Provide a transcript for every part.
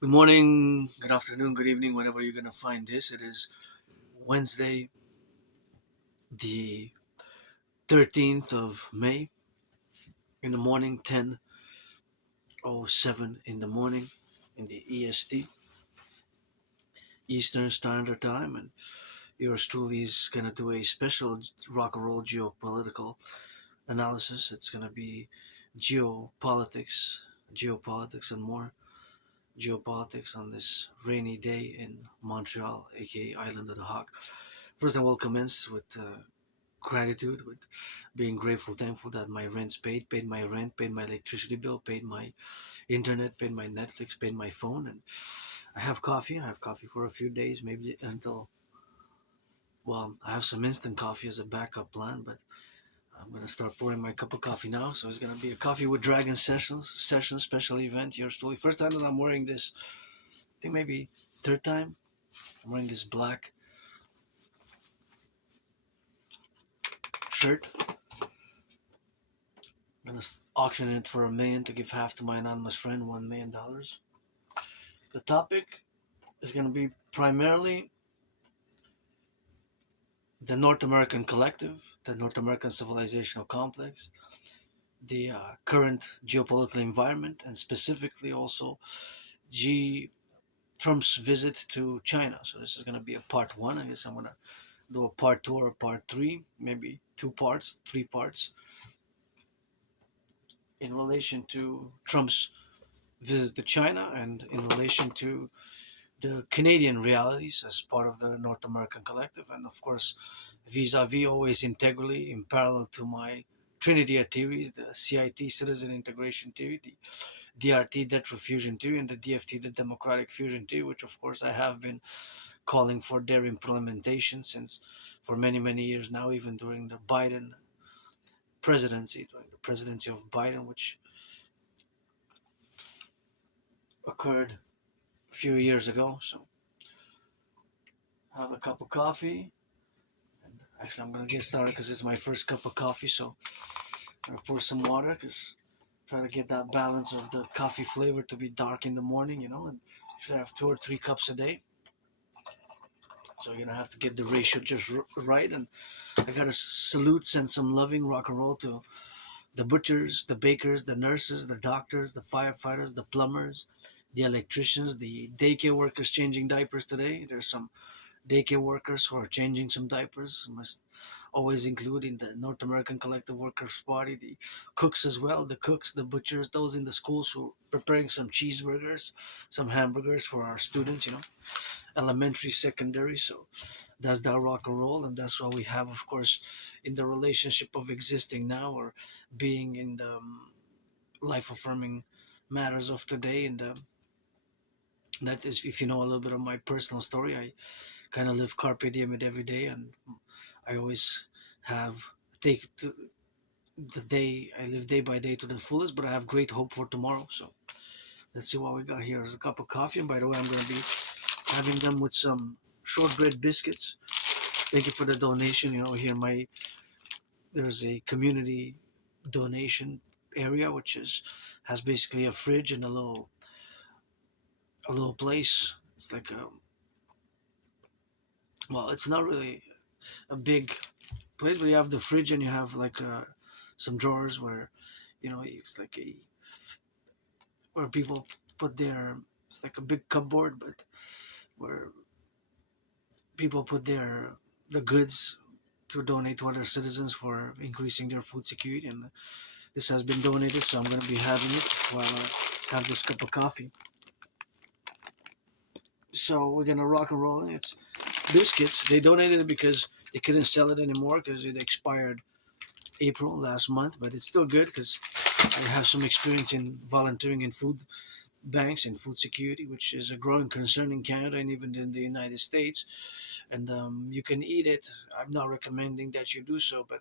Good morning, good afternoon, good evening, whenever you're going to find this. It is Wednesday, the 13th of May in the morning, 10:07 in the morning in the EST, Eastern Standard Time. And yours truly is going to do a special rock and roll geopolitical analysis. It's going to be geopolitics, geopolitics, and more. Geopolitics on this rainy day in Montreal, aka Island of the Hawk. First, I will commence with gratitude, with being grateful, thankful that my rent's paid my rent, paid my electricity bill, paid my internet, paid my Netflix, paid my phone, and I have coffee. I have coffee for a few days, maybe until, well, I have some instant coffee as a backup plan, but I'm gonna start pouring my cup of coffee now. So it's gonna be a coffee with dragon session special event here. Slowly, first time that I'm wearing this. I think maybe third time. I'm wearing this black shirt. I'm gonna auction it for $1 million to give half to my anonymous friend. $1 million. The topic is going to be primarily the North American collective, the North American civilizational complex, the current geopolitical environment, and specifically also G. Trump's visit to China. So this is going to be a part one. I guess I'm going to do a part two or a part three, maybe two parts, three parts, in relation to Trump's visit to China and in relation to the Canadian realities as part of the North American collective, and of course, vis-a-vis always integrally in parallel to my Trinity of theories, the CIT citizen integration theory, the DRT debt fusion theory, and the DFT the democratic fusion theory, which of course I have been calling for their implementation since for many years now, even during the Biden presidency, during the presidency of Biden, which occurred a few years ago. So have a cup of coffee. Actually, I'm gonna get started because it's my first cup of coffee. So I'm gonna pour some water because try to get that balance of the coffee flavor to be dark in the morning, and should have 2 or 3 cups a day. So you're gonna have to get the ratio just right. And I gotta salute, send some loving rock and roll to the butchers, the bakers, the nurses, the doctors, the firefighters, the plumbers, the electricians, the daycare workers changing diapers today. There's some daycare workers who are changing some diapers. Must always include in the North American Collective Workers Party the cooks as well, the cooks, the butchers, those in the schools who are preparing some cheeseburgers, some hamburgers for our students, elementary, secondary. So that's that rock and roll, and that's what we have, of course, in the relationship of existing now or being in the life affirming matters of today. And that is, if you know a little bit of my personal story, I kind of live carpe diem it every day, and I always have take the day I live day by day to the fullest, but I have great hope for tomorrow. So let's see what we got here. There's a cup of coffee, and by the way, I'm going to be having them with some shortbread biscuits. Thank you for the donation. Here there's a community donation area which is has basically a fridge and a little place. It's like a well, it's not really a big place, but you have the fridge and you have like some drawers where it's like a where people put their it's like a big cupboard, but where people put the goods to donate to other citizens for increasing their food security. And this has been donated, so I'm going to be having it while I have this cup of coffee. So we're going to rock and roll. It's biscuits. They donated it because they couldn't sell it anymore because it expired April last month, but it's still good because I have some experience in volunteering in food banks and food security, which is a growing concern in Canada and even in the United States. And you can eat it. I'm not recommending that you do so, but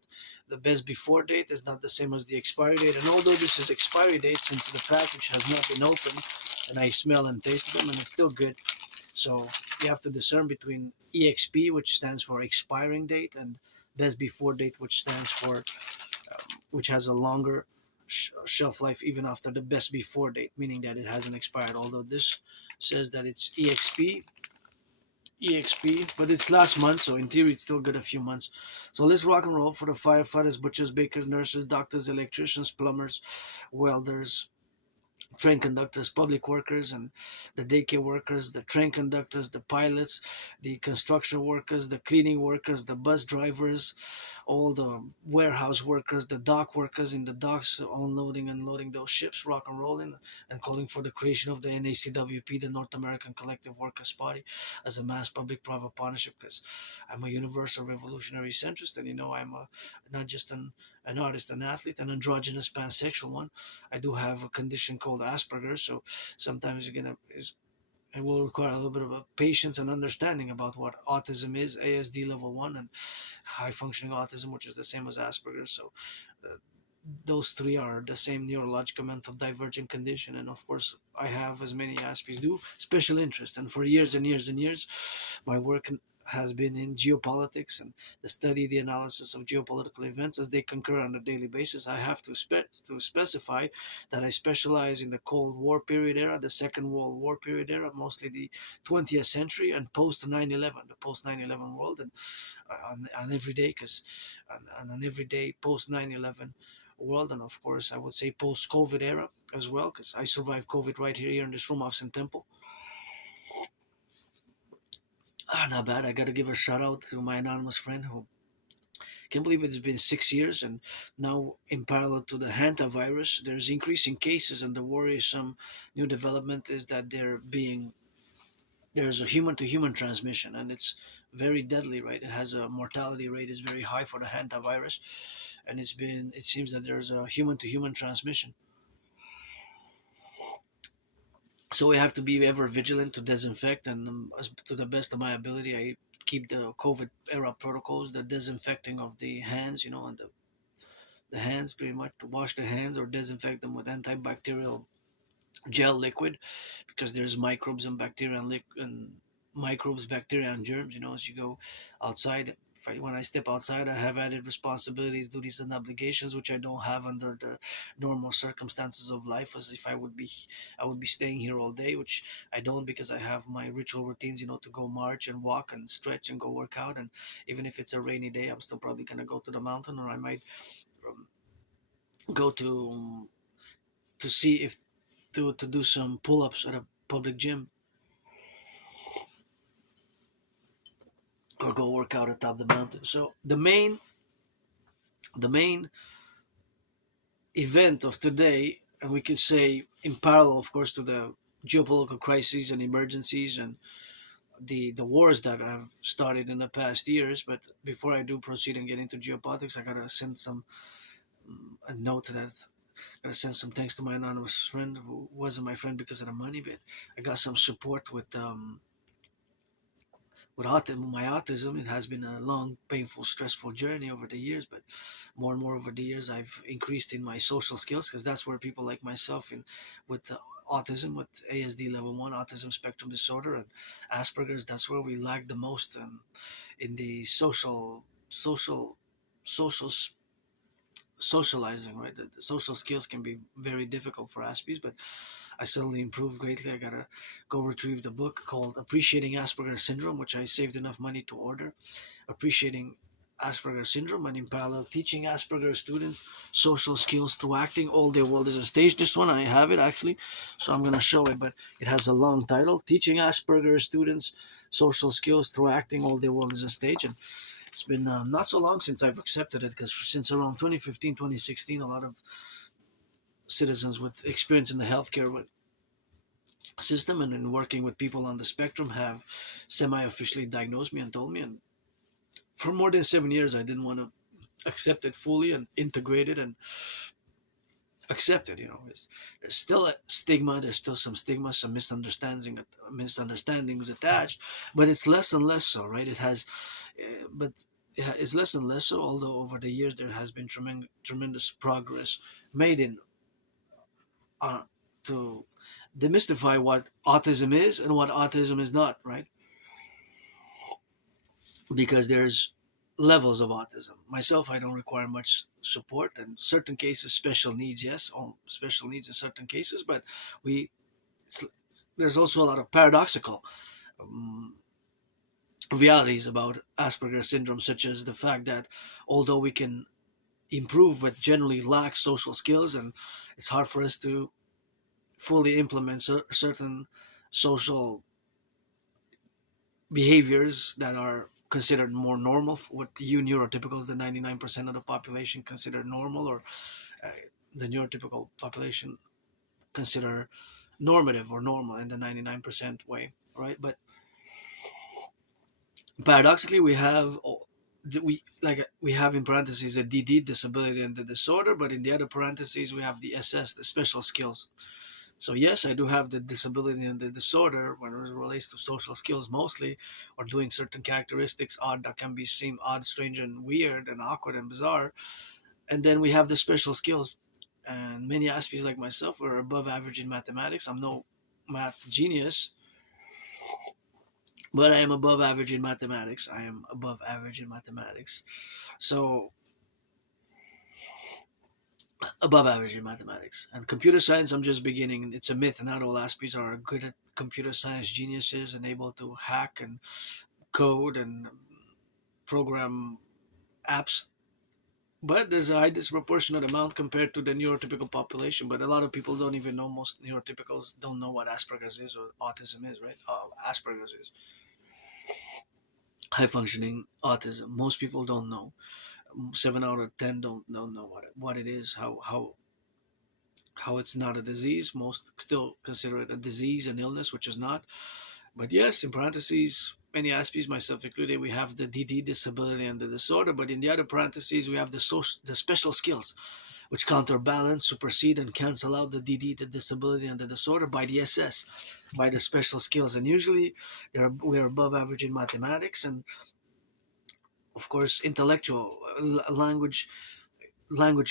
the best before date is not the same as the expiry date. And although this is expiry date, since the package has not been opened, and I smell and taste them, and it's still good. So you have to discern between EXP, which stands for expiring date, and best before date, which stands for which has a longer shelf life even after the best before date, meaning that it hasn't expired. Although this says that it's EXP, but it's last month, so in theory it's still good a few months. So let's rock and roll for the firefighters, butchers, bakers, nurses, doctors, electricians, plumbers, welders, train conductors, public workers, and the daycare workers, the train conductors, the pilots, the construction workers, the cleaning workers, the bus drivers, all the warehouse workers, the dock workers in the docks, unloading and loading those ships, rock and rolling, and calling for the creation of the NACWP, the North American Collective Workers Party, as a mass public-private partnership. Because I'm a universal revolutionary centrist, and I'm not just an artist, an athlete, an androgynous pansexual one. I do have a condition called Asperger's, so sometimes you're gonna it will require a little bit of a patience and understanding about what autism is, ASD level 1, and high functioning autism, which is the same as Asperger's. So uh, those three are the same neurological mental divergent condition, and of course I have, as many Aspies do, special interest. And for years and years and years, my work has been in geopolitics and the study, the analysis of geopolitical events as they concur on a daily basis. I have to specify that I specialize in the Cold War period era, the Second World War period era, mostly the 20th century, and post 9/11, the post 9/11 world, and on every day, because on an everyday post 9/11 world, and of course I would say post COVID era as well, because I survived COVID right here in this room off St. Temple. Not bad. I got to give a shout out to my anonymous friend who can't believe it's been 6 years, and now in parallel to the hantavirus, there's increasing cases, and the worrisome new development is that there's a human to human transmission, and it's very deadly, right? It has a mortality rate is very high for the hantavirus, and it seems that there's a human to human transmission. So we have to be ever vigilant to disinfect, and to the best of my ability, I keep the COVID era protocols, the disinfecting of the hands, and the hands, pretty much to wash the hands or disinfect them with antibacterial gel liquid, because there's microbes and bacteria and microbes, bacteria, and germs. As you go outside. When I step outside, I have added responsibilities, duties, and obligations which I don't have under the normal circumstances of life. As if I would be staying here all day, which I don't, because I have my ritual routines. To go march and walk and stretch and go work out. And even if it's a rainy day, I'm still probably gonna go to the mountain, or I might um, go to see if to do some pull-ups at a public gym, or go work out atop the mountain. So the main event of today, and we could say in parallel, of course, to the geopolitical crises and emergencies and the wars that have started in the past years. But before I do proceed and get into geopolitics, I gotta send a note that I gotta send some thanks to my anonymous friend, who wasn't my friend because of the money, but I got some support with my autism. It has been a long, painful, stressful journey over the years, but more and more over the years, I've increased in my social skills, because that's where people like myself with autism, with ASD level 1, autism spectrum disorder, and Asperger's, that's where we lack the most, in the social, social socializing, right? The social skills can be very difficult for Aspies, but I suddenly improved greatly. I gotta go retrieve the book called Appreciating Asperger's Syndrome, which I saved enough money to order. Appreciating Asperger's Syndrome, and in parallel, teaching Asperger's students social skills through acting. All their world is a stage. This one, I have it actually, so I'm gonna show it, but it has a long title: Teaching Asperger's Students Social Skills Through Acting. All their world is a stage. And it's been not so long since I've accepted it, because since around 2015, 2016, a lot of citizens with experience in the healthcare system and in working with people on the spectrum have semi-officially diagnosed me and told me. And for more than 7 years, I didn't want to accept it fully and integrate it and accept it. There's still a stigma. There's still some stigma, some misunderstandings attached, but it's less and less so, right? But it's less and less so. Although over the years there has been tremendous progress made in uh, to demystify what autism is and what autism is not, right? Because there's levels of autism. Myself, I don't require much support, and certain cases, special needs, yes, all special needs in certain cases. But we, it's, there's also a lot of paradoxical um, realities about Asperger's syndrome, such as the fact that although we can improve, but generally lack social skills, and it's hard for us to fully implement certain social behaviors that are considered more normal, what you neurotypicals, the 99% of the population consider normal, or uh, the neurotypical population consider normative or normal in the 99% way, right? But paradoxically, we have in parentheses the DD, disability and the disorder, but in the other parentheses we have the SS, the special skills. So yes, I do have the disability and the disorder when it relates to social skills mostly, or doing certain characteristics odd that can be seen odd, strange, and weird, and awkward and bizarre. And then we have the special skills. And many Aspies like myself were above average in mathematics. I'm no math genius, but I am above average in mathematics. I am above average in mathematics. So above average in mathematics. And computer science, I'm just beginning. It's a myth. Not all Aspies are good at computer science geniuses and able to hack and code and program apps. But there's a high disproportionate amount compared to the neurotypical population. But a lot of people don't even know, most neurotypicals don't know what Asperger's is or autism is, right? Asperger's is high functioning autism. Most people don't know. 7 out of 10 don't know what it is, how it's not a disease. Most still consider it a disease, an illness, which is not. But yes, in parentheses, many Aspies, myself included, we have the DD, disability and the disorder. But in the other parentheses, we have the special skills, which counterbalance, supersede, and cancel out the DD, the disability and the disorder by the SS, by the special skills. And usually, we are above average in mathematics, and of course, intellectual language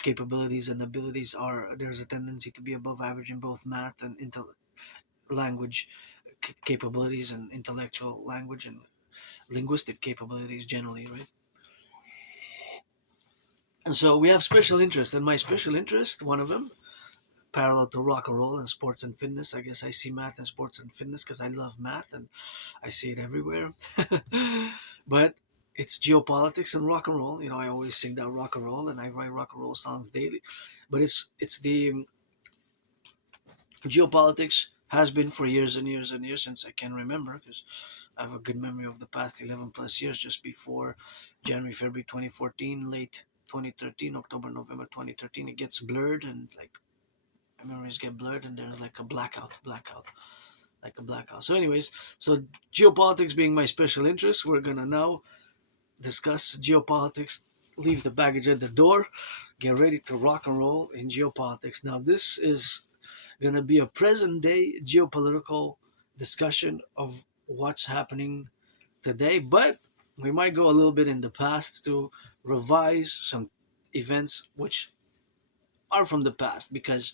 capabilities and abilities are, there's a tendency to be above average in both math and language capabilities, and intellectual language and linguistic capabilities generally, right? And so we have special interests, and my special interest, one of them, parallel to rock and roll and sports and fitness. I guess I see math and sports and fitness because I love math and I see it everywhere. But it's geopolitics and rock and roll. You know, I always sing that rock and roll, and I write rock and roll songs daily. But it's the geopolitics has been for years and years and years, since I can remember, because I have a good memory of the past 11 plus years, just before January, February 2014, late 2013, October, November 2013. It gets blurred, and like memories get blurred, and there's like a blackout. So, anyways, so geopolitics being my special interest, we're gonna now discuss geopolitics, leave the baggage at the door, get ready to rock and roll in geopolitics. Now, this is going to be a present day geopolitical discussion of what's happening today, but we might go a little bit in the past to revise some events which are from the past. Because,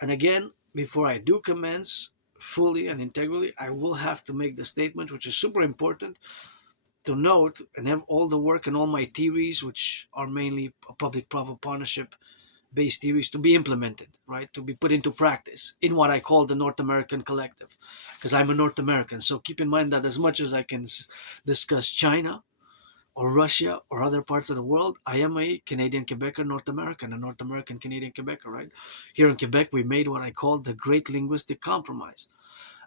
and again, before I do commence fully and integrally, I will have to make the statement, which is super important to note, and have all the work and all my theories, which are mainly public private partnership based theories, to be implemented, right? To be put into practice in what I call the North American collective, because I'm a North American. So keep in mind that as much as I can discuss China or Russia or other parts of the world, I am a Canadian Quebecer, North American, a North American Canadian Quebecer, right? Here in Quebec, we made what I call the Great Linguistic Compromise.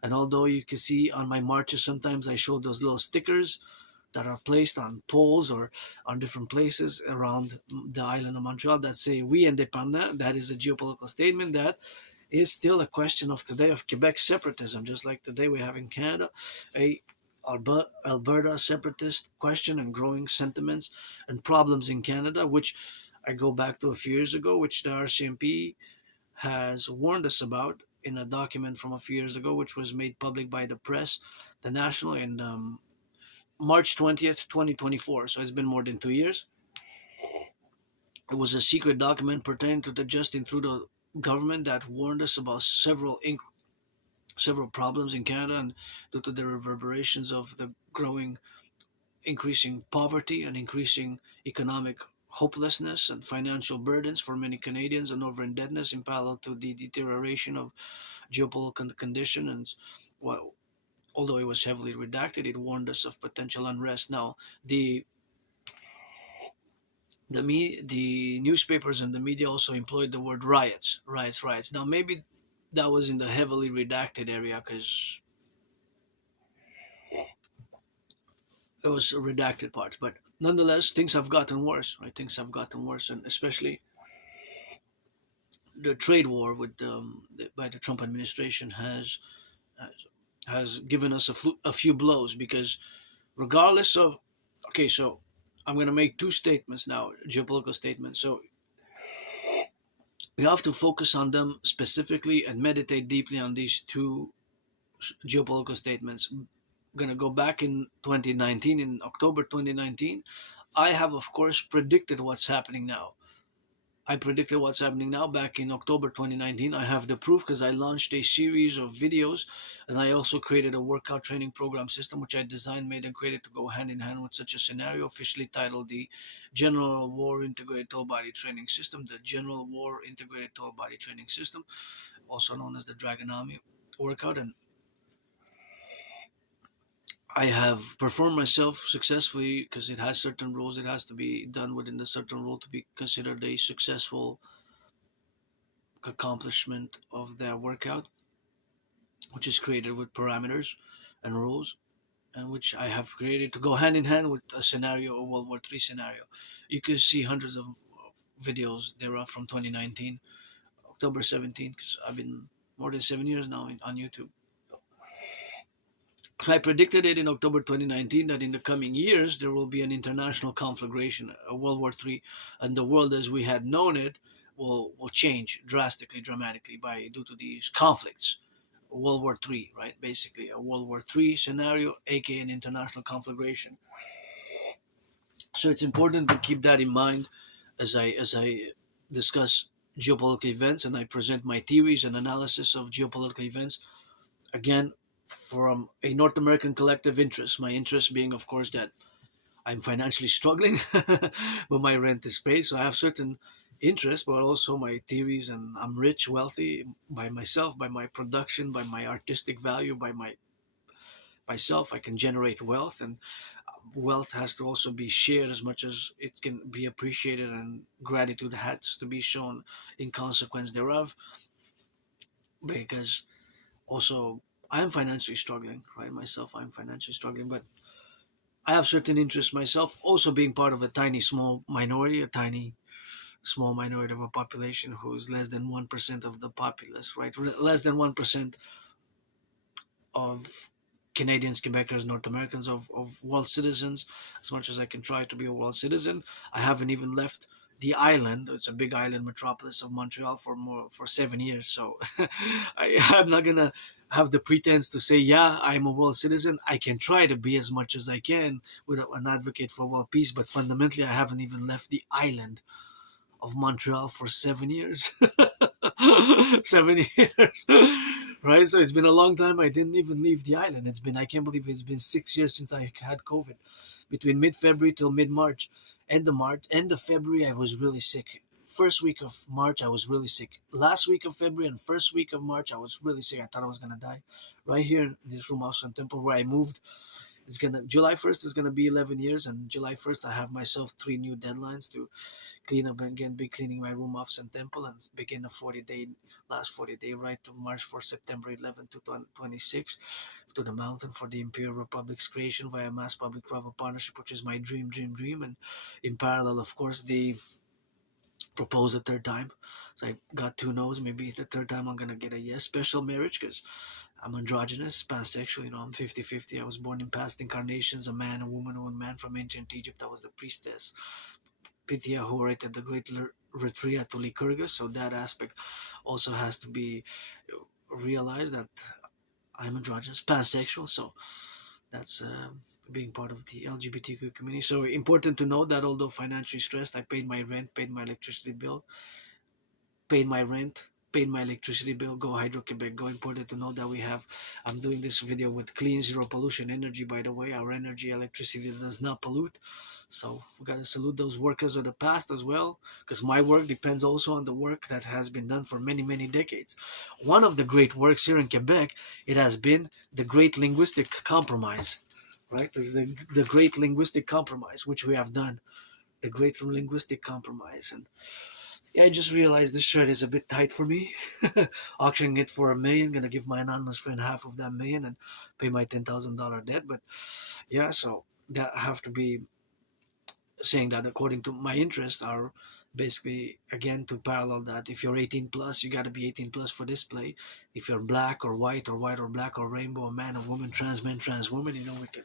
And although you can see on my marches, sometimes I show those little stickers that are placed on poles or on different places around the island of Montreal that say "We indépendants." That is a geopolitical statement that is still a question of today of Quebec separatism, just like today we have in Canada a Alberta separatist question and growing sentiments and problems in Canada, which I go back to a few years ago, which the RCMP has warned us about in a document from a few years ago, which was made public by the press, the National, in March 20th, 2024. So it's been more than 2 years. It was a secret document pertaining to the Justin Trudeau government that warned us about several problems in Canada, and due to the reverberations of the growing increasing poverty and increasing economic hopelessness and financial burdens for many Canadians and over indebtedness in parallel to the deterioration of geopolitical conditions. Well, although it was heavily redacted, it warned us of potential unrest. Now, the the newspapers and the media also employed the word riots, riots, riots. Now, maybe that was in the heavily redacted area because it was a redacted part. But nonetheless, things have gotten worse, right? Things have gotten worse, and especially the trade war by the Trump administration has, has given us a few blows because regardless of okay, so I'm going to make two statements now, geopolitical statements. So we have to focus on them specifically and meditate deeply on these two geopolitical statements. I'm going to go back in 2019, in October 2019. I have, of course, predicted what's happening now. I predicted what's happening now back in October 2019. I have the proof because I launched a series of videos and I also created a workout training program system which I designed, made, and created to go hand in hand with such a scenario, officially titled the General War Integrated Total Body Training System, the General War Integrated Total Body Training System, also known as the Dragon Army workout. And I have performed myself successfully because it has certain rules. It has to be done within a certain rule to be considered a successful accomplishment of their workout, which is created with parameters and rules, and which I have created to go hand in hand with a scenario, a World War III scenario. You can see hundreds of videos there are from 2019, October 17th, because I've been more than 7 years now on YouTube. I predicted it in October 2019 that in the coming years there will be an international conflagration, a World War III, and the world as we had known it will change drastically, dramatically by due to these conflicts. World War III, right? Basically, a World War III scenario, aka an international conflagration. So it's important to keep that in mind as I discuss geopolitical events and I present my theories and analysis of geopolitical events. Again, from a North American collective interest. My interest being, of course, that I'm financially struggling, but my rent is paid, so I have certain interests, but also my theories, and I'm rich, wealthy by myself, by my production, by my artistic value, by myself. I can generate wealth, and wealth has to also be shared as much as it can be appreciated, and gratitude has to be shown in consequence thereof, because also I'm financially struggling, right? Myself, I'm financially struggling, but I have certain interests myself, also being part of a tiny, small minority, a tiny, small minority of a population who is less than 1% of the populace, right? Less than 1% of Canadians, Quebecers, North Americans, of world citizens. As much as I can try to be a world citizen, I haven't even left the island. It's a big island metropolis of Montreal for 7 years. So I'm not gonna have the pretense to say, yeah, I'm a world citizen. I can try to be as much as I can with an advocate for world peace, but fundamentally, I haven't even left the island of Montreal for 7 years. 7 years. Right? So it's been a long time. I didn't even leave the island. I can't believe it's been 6 years since I had COVID. Between mid February till mid March. End of February, I was really sick. First week of March, I was really sick. Last week of February and first week of March, I was really sick. I thought I was going to die. Right here in this room, house and temple where I moved, it's gonna July 1st is gonna be 11 years, and July 1st I have myself three new deadlines to clean up and again, be cleaning my room off and temple and begin a 40-day, last 40-day ride to march for September 11th to 26th to the mountain for the Imperial Republic's creation via mass public private partnership, which is my dream. And in parallel, of course, the propose a third time. So I got two no's. Maybe the third time I'm gonna get a yes. Special marriage because I'm androgynous, pansexual. I'm 50-50. I was born in past incarnations, a man, a woman, a man from ancient Egypt. I was the priestess Pythia who orated the great Retria to Lycurgus. So that aspect also has to be realized that I'm androgynous, pansexual. So that's being part of the LGBTQ community. So important to know that although financially stressed, I paid my rent, paid my electricity bill, paid my rent, paid my electricity bill. Go Hydro Quebec. Go important to know that we have. I'm doing this video with clean, zero pollution energy. By the way, our energy, electricity does not pollute. So we gotta salute those workers of the past as well, because my work depends also on the work that has been done for many, many decades. One of the great works here in Quebec, it has been the Great Linguistic Compromise, right? The Great Linguistic Compromise, which we have done. The Great Linguistic Compromise, and yeah, I just realized this shirt is a bit tight for me. Auctioning it for $1 million, gonna give my anonymous friend half of that million and pay my $10,000 debt. But yeah, so that I have to be saying that according to my interests are basically again to parallel that if you're 18 plus, you got to be 18 plus for display. If you're black or white or black or rainbow, a man or woman, trans woman, we can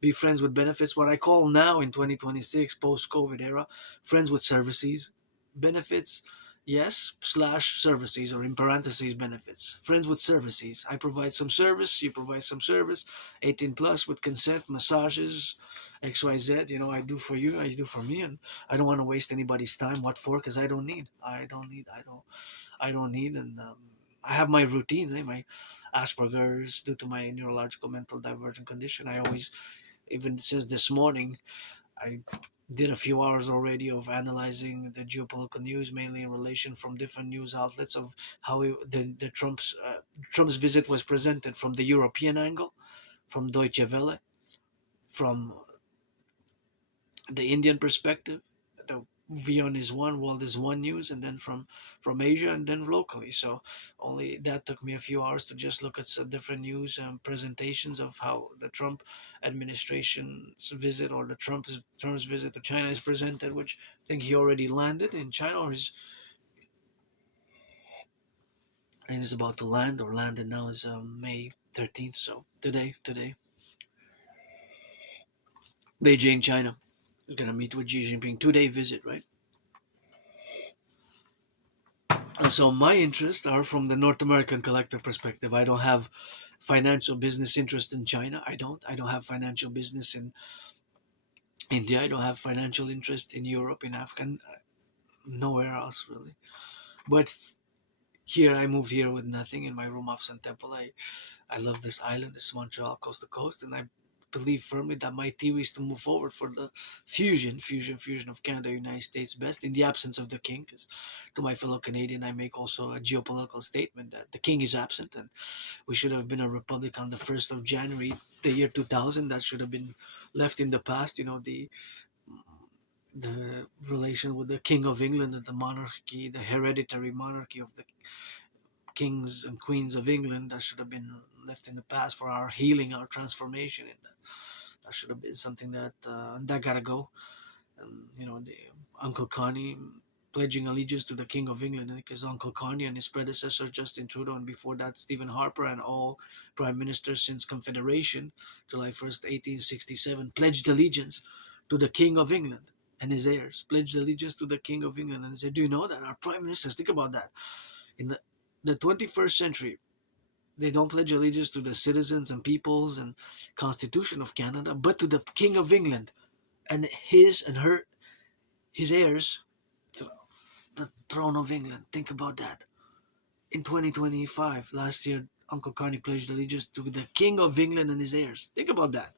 be friends with benefits. What I call now in 2026 post COVID era, friends with services, benefits. Yes, slash services, or in parentheses benefits. Friends with services. I provide some service, you provide some service. 18 plus with consent, massages, XYZ, I do for you, I do for me, and I don't want to waste anybody's time. What for? Because I don't need, and I have my routine, my Asperger's due to my neurological mental divergent condition. I always, even since this morning, I did a few hours already of analyzing the geopolitical news, mainly in relation from different news outlets of how the Trump's visit was presented from the European angle, from Deutsche Welle, from the Indian perspective. The Vion is one, world is one news, and then from Asia, and then locally. So only that took me a few hours to just look at some different news presentations of how the Trump administration's visit, or the Trump's visit to China is presented, which I think he already landed in China, or is about to land, or landed now, is May 13th. So today, Beijing, China. We're gonna meet with Xi Jinping, 2-day visit, right? And so my interests are from the North American collective perspective. I don't have financial business interest in China. I don't have financial business in India. I don't have financial interest in Europe, in Africa, nowhere else really. But here, I moved here with nothing in my room off Sun Temple. I love this island, this Montreal, coast to coast, and I believe firmly that my theory is to move forward for the fusion of Canada, United States best in the absence of the king. Because to my fellow Canadian, I make also a geopolitical statement that the king is absent, and we should have been a republic on the 1st of January, the year 2000. That should have been left in the past. The relation with the King of England and the monarchy, the hereditary monarchy of the kings and queens of England, that should have been left in the past for our healing, our transformation. And that should have been something that gotta go. And the Uncle Connie pledging allegiance to the King of England, because Uncle Connie and his predecessor Justin Trudeau, and before that Stephen Harper, and all prime ministers since Confederation, July 1st, 1867, pledged allegiance to the King of England and his heirs. Pledged allegiance to the King of England and his heirs. Do you know that our prime ministers, think about that, in the 21st century, they don't pledge allegiance to the citizens and peoples and Constitution of Canada, but to the King of England and his heirs, to the throne of England. Think about that. In 2025, last year, Uncle Carney pledged allegiance to the King of England and his heirs. Think about that.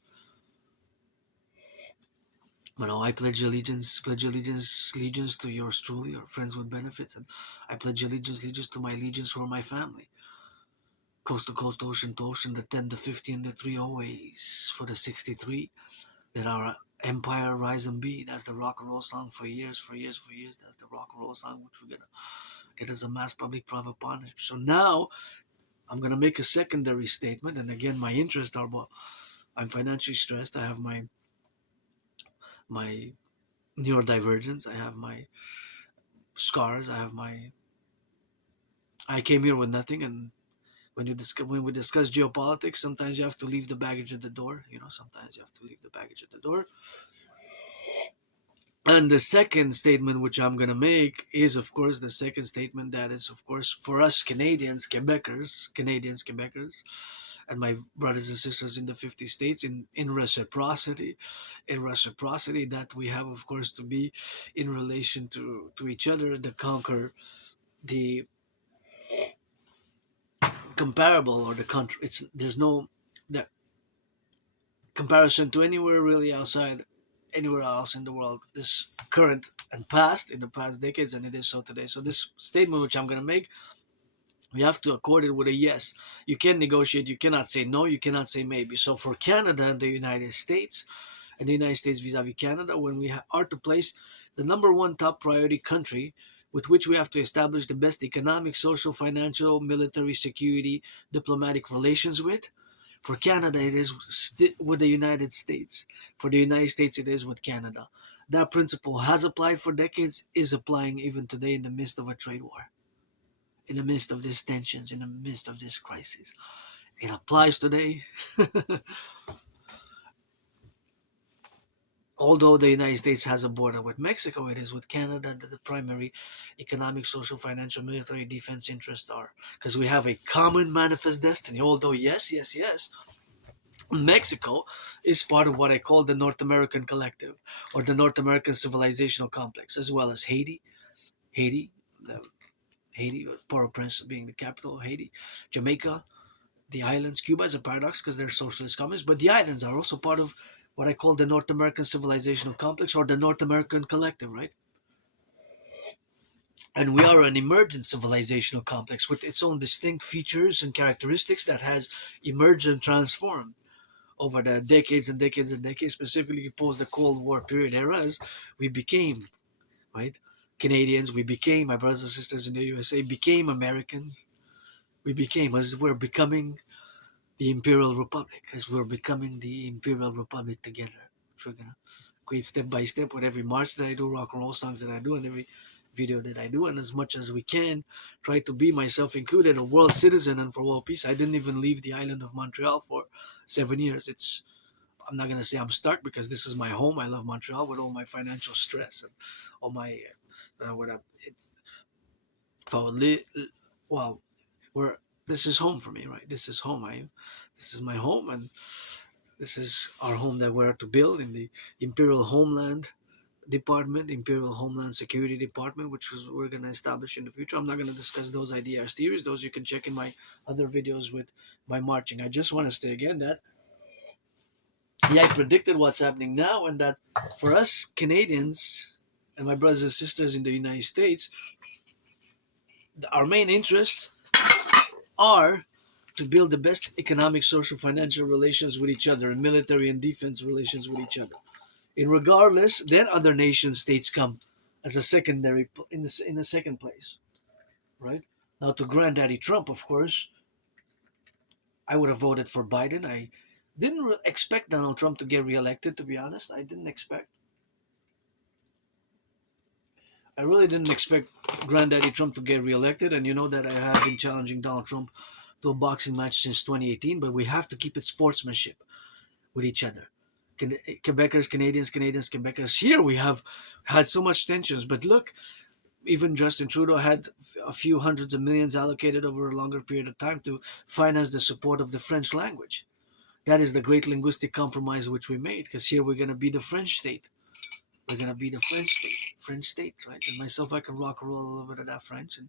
But no, I pledge allegiance to yours truly, or friends with benefits, and I pledge allegiance to my allegiance for my family. Coast to coast, ocean to ocean, the 10, the 50, and the 3 always for the 63. That our empire rise and be. That's the rock and roll song for years, for years, for years. That's the rock and roll song which we're gonna get as a mass public private partnership. So now I'm gonna make a secondary statement, and again, my interests are, well, I'm financially stressed. I have my neurodivergence. I have my scars. I came here with nothing, and when we discuss geopolitics, sometimes you have to leave the baggage at the door. Sometimes you have to leave the baggage at the door. And the second statement which I'm going to make is, of course, the second statement that is, of course, for us Canadians, Quebecers, and my brothers and sisters in the 50 states, in reciprocity, that we have, of course, to be in relation to each other, to conquer the comparable, or the country. It's there's no the comparison to anywhere really outside anywhere else in the world. This current and past in the past decades, and it is so today. So this statement, which I'm going to make, we have to accord it with a yes. You can negotiate. You cannot say no. You cannot say maybe. So for Canada and the United States, and the United States vis-a-vis Canada, when we are to place the number one top priority country with which we have to establish the best economic, social, financial, military, security, diplomatic relations with. For Canada, it is with the United States. For the United States, it is with Canada. That principle has applied for decades, is applying even today in the midst of a trade war, in the midst of these tensions, in the midst of this crisis. It applies today. Although the United States has a border with Mexico, it is with Canada that the primary economic, social, financial, military, defense interests are. Because we have a common manifest destiny. Although, yes, yes, yes, Mexico is part of what I call the North American Collective, or the North American Civilizational Complex, as well as Haiti, the, Haiti, Port-au-Prince being the capital of Haiti, Jamaica, the islands. Cuba is a paradox because they're socialist communists, but the islands are also part of what I call the North American Civilizational Complex, or the North American Collective, right? And we are an emergent civilizational complex with its own distinct features and characteristics that has emerged and transformed over the decades and decades and decades, specifically post the Cold War period eras. We became, right, Canadians. We became, my brothers and sisters in the USA became Americans. We became, as we're becoming the Imperial Republic, as we're becoming the Imperial Republic together. We're gonna go step by step with every march that I do, rock and roll songs that I do, and every video that I do, and as much as we can, try to be, myself included, a world citizen and for world peace. I didn't even leave the island of Montreal for 7 years. I'm not gonna say I'm stuck because this is my home. I love Montreal with all my financial stress and all my what I, it's, if I would well, where this is home for me, right? This is home. This is my home, and this is our home that we're to build in the Imperial Homeland Department, Imperial Homeland Security Department, which was we're going to establish in the future. I'm not going to discuss those ideas theories; those you can check in my other videos with my marching. I just want to say again that yeah, I predicted what's happening now, and that for us Canadians and my brothers and sisters in the United States, our main interests are to build the best economic, social, financial relations with each other, and military and defense relations with each other. In regardless, then other nation states come as a secondary in the second place, right? Now to Granddaddy Trump, of course, I would have voted for Biden. I didn't expect Donald Trump to get reelected. To be honest, I didn't expect. I really didn't expect Granddaddy Trump to get reelected, and you know that I have been challenging Donald Trump to a boxing match since 2018. But we have to keep it sportsmanship with each other. Quebecers, Canadians, Canadians, Quebecers. Here we have had so much tensions, but look, even Justin Trudeau had a few hundreds of millions allocated over a longer period of time to finance the support of the French language. That is the great linguistic compromise which we made, because here we're going to be the French state. We're going to be the French state, right? And myself, I can rock and roll a little bit of that French and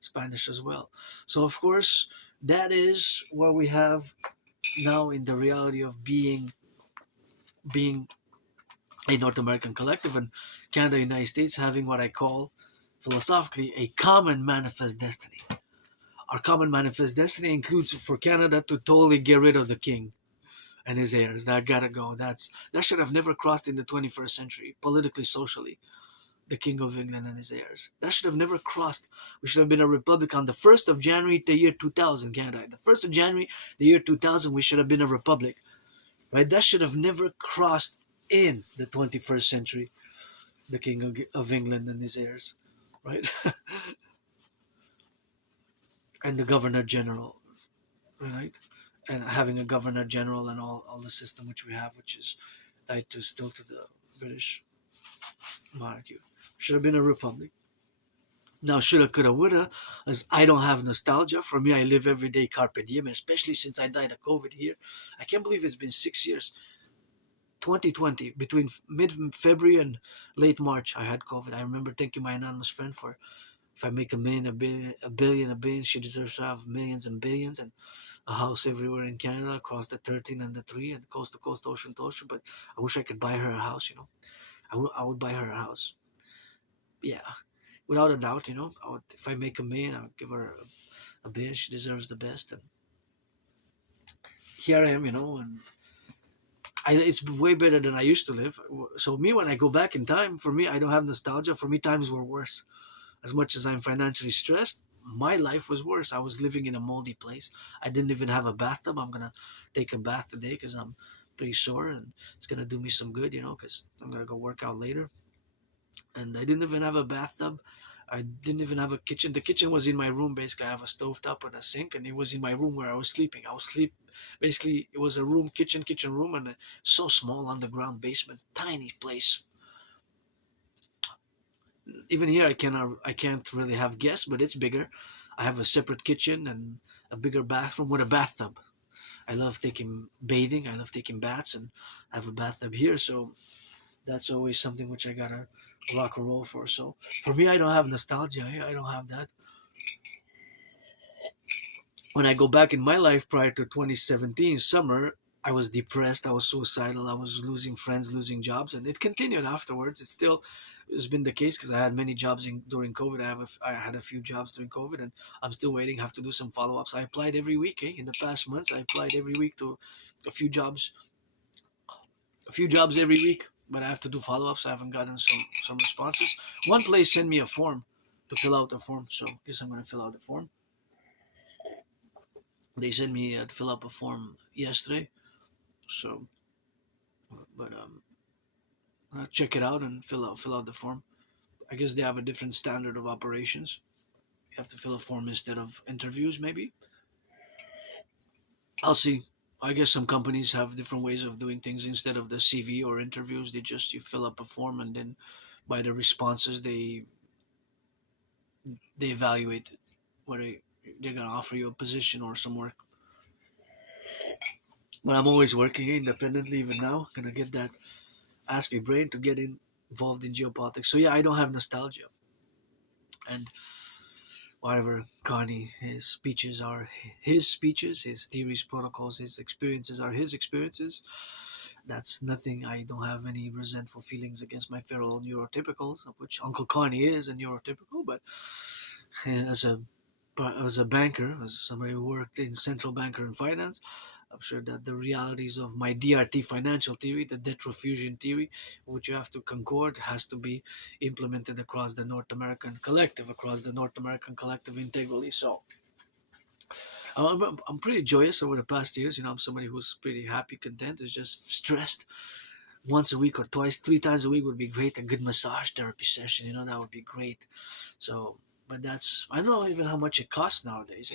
Spanish as well. So, of course, that is what we have now in the reality of being a North American collective, and Canada, United States having what I call philosophically a common manifest destiny. Our common manifest destiny includes for Canada to totally get rid of the king and his heirs. That gotta go. That should have never crossed in the 21st century, politically, socially. The King of England and his heirs. That should have never crossed. We should have been a republic on the 1st of January, the year 2000, Canada. The 1st of January, the year 2000, we should have been a republic. Right? That should have never crossed in the 21st century. The King of England and his heirs. Right? And the Governor General. Right? And having a Governor General and all the system which we have, which is tied to still to the British monarchy. Should have been a republic. Now, shoulda, coulda, woulda, as I don't have nostalgia. For me, I live every day carpe diem, especially since I died of COVID here. I can't believe it's been 6 years. 2020, between mid-February and late March, I had COVID. I remember thanking my anonymous friend for If I make a billion, she deserves to have millions and billions and a house everywhere in Canada, across the 13 and the 3, and coast to coast, ocean to ocean. But I wish I could buy her a house. I would buy her a house. Yeah, without a doubt. I would, if I make a million, I would give her a billion. She deserves the best. And here I am. And it's way better than I used to live. So me, when I go back in time, for me, I don't have nostalgia. For me, times were worse. As much as I'm financially stressed, my life was worse. I was living in a moldy place. I didn't even have a bathtub. I'm gonna take a bath today because I'm pretty sore and it's gonna do me some good, because I'm gonna go work out later. And I didn't even have a bathtub. I didn't even have a kitchen. The kitchen was in my room. Basically, I have a stove top and a sink, and it was in my room where I was sleeping. I was sleep. Basically, it was a room, kitchen room, and so small underground basement, tiny place. Even here, I can't really have guests, but it's bigger. I have a separate kitchen and a bigger bathroom with a bathtub. I love taking bathing. I love taking baths, and I have a bathtub here. So that's always something which I gotta rock and roll for. So for me, I don't have nostalgia. I don't have that. When I go back in my life prior to 2017 summer, I was depressed. I was suicidal. I was losing friends, losing jobs, and it continued afterwards. It's been the case because I had many jobs during COVID. I had a few jobs during COVID, and I'm still waiting. Have to do some follow ups. I applied every week. In the past months, I applied every week to a few jobs, every week. But I have to do follow ups. I haven't gotten some responses. One place sent me a form to fill out the form, so I guess I'm gonna fill out the form. They sent me to fill up a form yesterday, so but check it out and fill out the form. I guess they have a different standard of operations. You have to fill a form instead of interviews, maybe. I'll see. I guess some companies have different ways of doing things. Instead of the CV or interviews, you fill up a form, and then by the responses they evaluate whether they're gonna offer you a position or some work. But I'm always working independently even now. Gonna get that Aspie brain to get involved in geopolitics. So yeah, I don't have nostalgia. And whatever Carney, his speeches are his speeches, his theories, protocols, his experiences are his experiences. That's nothing. I don't have any resentful feelings against my fellow neurotypicals, of which Uncle Carney is a neurotypical. But as a banker, as somebody who worked in central banker and finance, I'm sure that the realities of my DRT financial theory, the debt refusion theory, which you have to concord, has to be implemented across the North American collective, integrally. So I'm pretty joyous over the past years. I'm somebody who's pretty happy, content, is just stressed. Once a week or twice, 3 times a week would be great. A good massage therapy session, that would be great. So, but I don't know even how much it costs nowadays.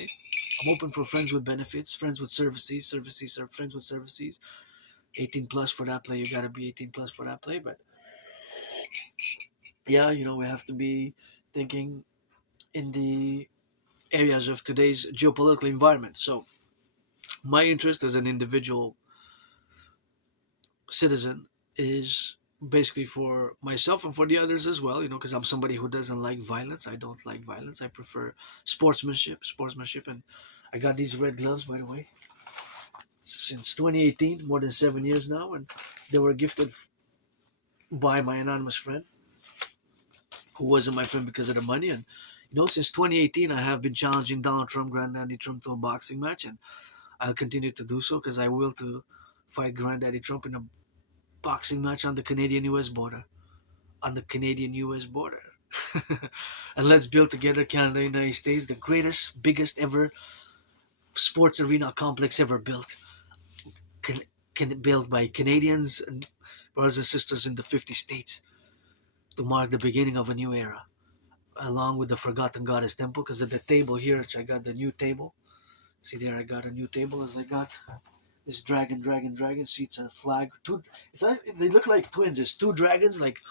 I'm open for friends with benefits, friends with friends with services. 18 plus for that play. You gotta be 18 plus for that play. But yeah, we have to be thinking in the areas of today's geopolitical environment. So my interest as an individual citizen is basically for myself and for the others as well, because I'm somebody who doesn't like violence. I don't like violence. I prefer sportsmanship. And I got these red gloves, by the way, since 2018, more than 7 years now. And they were gifted by my anonymous friend who wasn't my friend because of the money. And, since 2018, I have been challenging Donald Trump, Granddaddy Trump, to a boxing match. And I'll continue to do so because I will to fight Granddaddy Trump in a boxing match on the Canadian-US border. On the Canadian-US border. And let's build together Canada and the United States, the greatest, biggest ever sports arena complex ever built. Built by Canadians and brothers and sisters in the 50 states to mark the beginning of a new era. Along with the Forgotten Goddess Temple, because at the table here, which I got the new table. See there, I got a new table as I got this dragon seats a flag. They look like twins. There's two dragons, like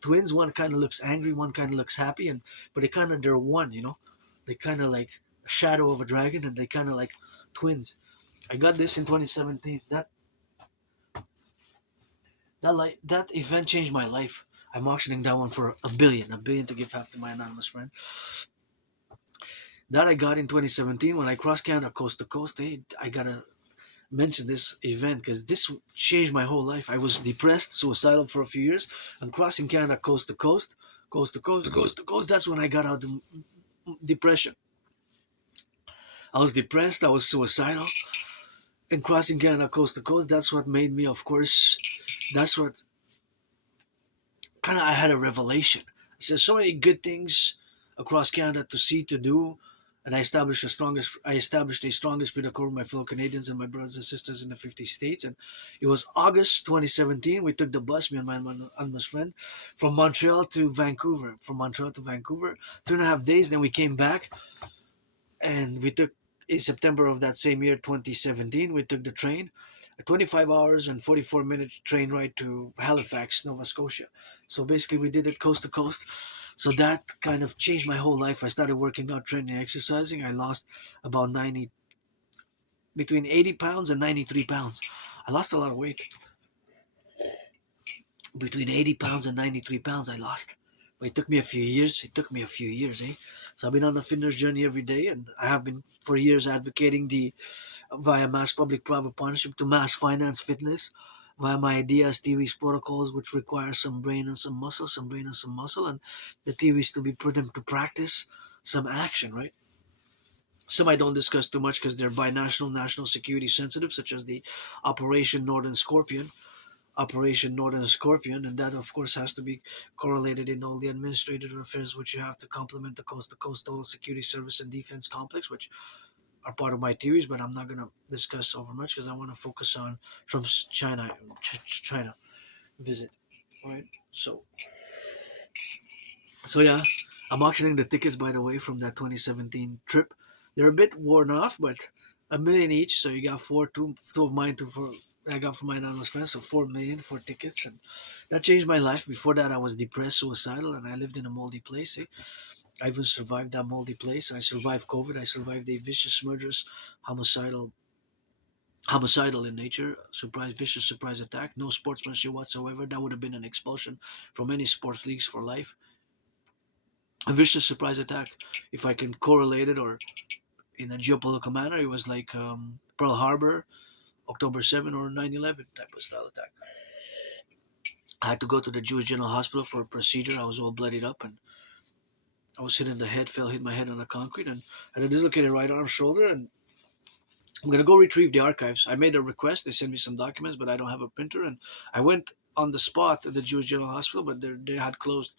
twins. One kind of looks angry, one kind of looks happy, but they're one. They kind of like a shadow of a dragon, and they kind of like twins. I got this in 2017. That event changed my life. I'm auctioning that one for a billion to give half to my anonymous friend. That I got in 2017 when I crossed Canada coast to coast. I gotta mention this event because this changed my whole life. I was depressed, suicidal for a few years, and crossing Canada coast to coast, coast to coast, coast to coast. That's when I got out of depression. I was depressed. I was suicidal, and crossing Canada coast to coast. That's what made me, of course. That's what kind of I had a revelation. There's so many good things across Canada to see, to do, and I established a strong spirit accord with my fellow Canadians and my brothers and sisters in the 50 states. And it was August 2017. We took the bus, me and my friend, from Montreal to Vancouver. From Montreal to Vancouver, 2.5 days. Then we came back, and we took in September of that same year, 2017. We took the train, a 25 hours and 44-minute train ride to Halifax, Nova Scotia. So basically, we did it coast to coast. So that kind of changed my whole life. I started working out, training, exercising. I lost about 90, between 80 pounds and 93 pounds. I lost a lot of weight. Between 80 pounds and 93 pounds, I lost. But it took me a few years. Eh? So I've been on a fitness journey every day, and I have been for years advocating the via mass public-private partnership to mass finance fitness via my ideas, theories, protocols, which require some brain and some muscle, and the theories to be put into practice, some action, right? Some I don't discuss too much because they're national security sensitive, such as the Operation Northern Scorpion, and that of course has to be correlated in all the administrative affairs which you have to complement the coastal security service and defense complex, which are part of my theories, but I'm not going to discuss over much because I want to focus on Trump's China visit, right? So yeah, I'm auctioning the tickets, by the way, from that 2017 trip. They're a bit worn off, but a million each. So you got two of mine, two for I got from my anonymous friends, so 4 million for tickets, and that changed my life. Before that, I was depressed, suicidal, and I lived in a moldy place. Eh? I even survived that moldy place. I survived COVID. I survived a vicious, murderous, homicidal, homicidal in nature, vicious surprise attack. No sportsmanship whatsoever. That would have been an expulsion from any sports leagues for life. A vicious surprise attack. If I can correlate it, or in a geopolitical manner, it was like Pearl Harbor, October 7 or 9/11 type of style attack. I had to go to the Jewish General Hospital for a procedure. I was all bloodied up, and I was hit in the head, hit my head on the concrete, and had a dislocated right arm, shoulder, and I'm gonna go retrieve the archives. I made a request. They sent me some documents, but I don't have a printer. And I went on the spot at the Jewish General Hospital, but they had closed.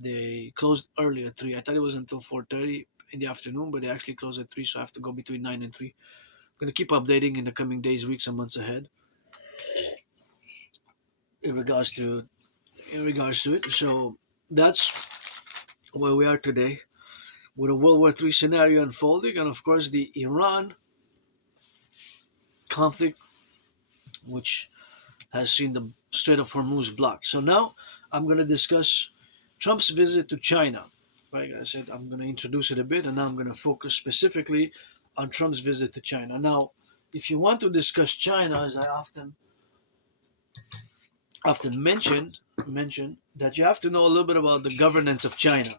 They closed early at 3. I thought it was until 4:30 in the afternoon, but they actually closed at 3. So I have to go between 9 and 3. I'm gonna keep updating in the coming days, weeks, and months ahead in regards to it. So that's where we are today, with a World War III scenario unfolding, and of course the Iran conflict, which has seen the Strait of Hormuz blocked. So now I'm going to discuss Trump's visit to China. Like I said, I'm going to introduce it a bit, and now I'm going to focus specifically on Trump's visit to China. Now, if you want to discuss China, as I often mention that you have to know a little bit about the governance of China.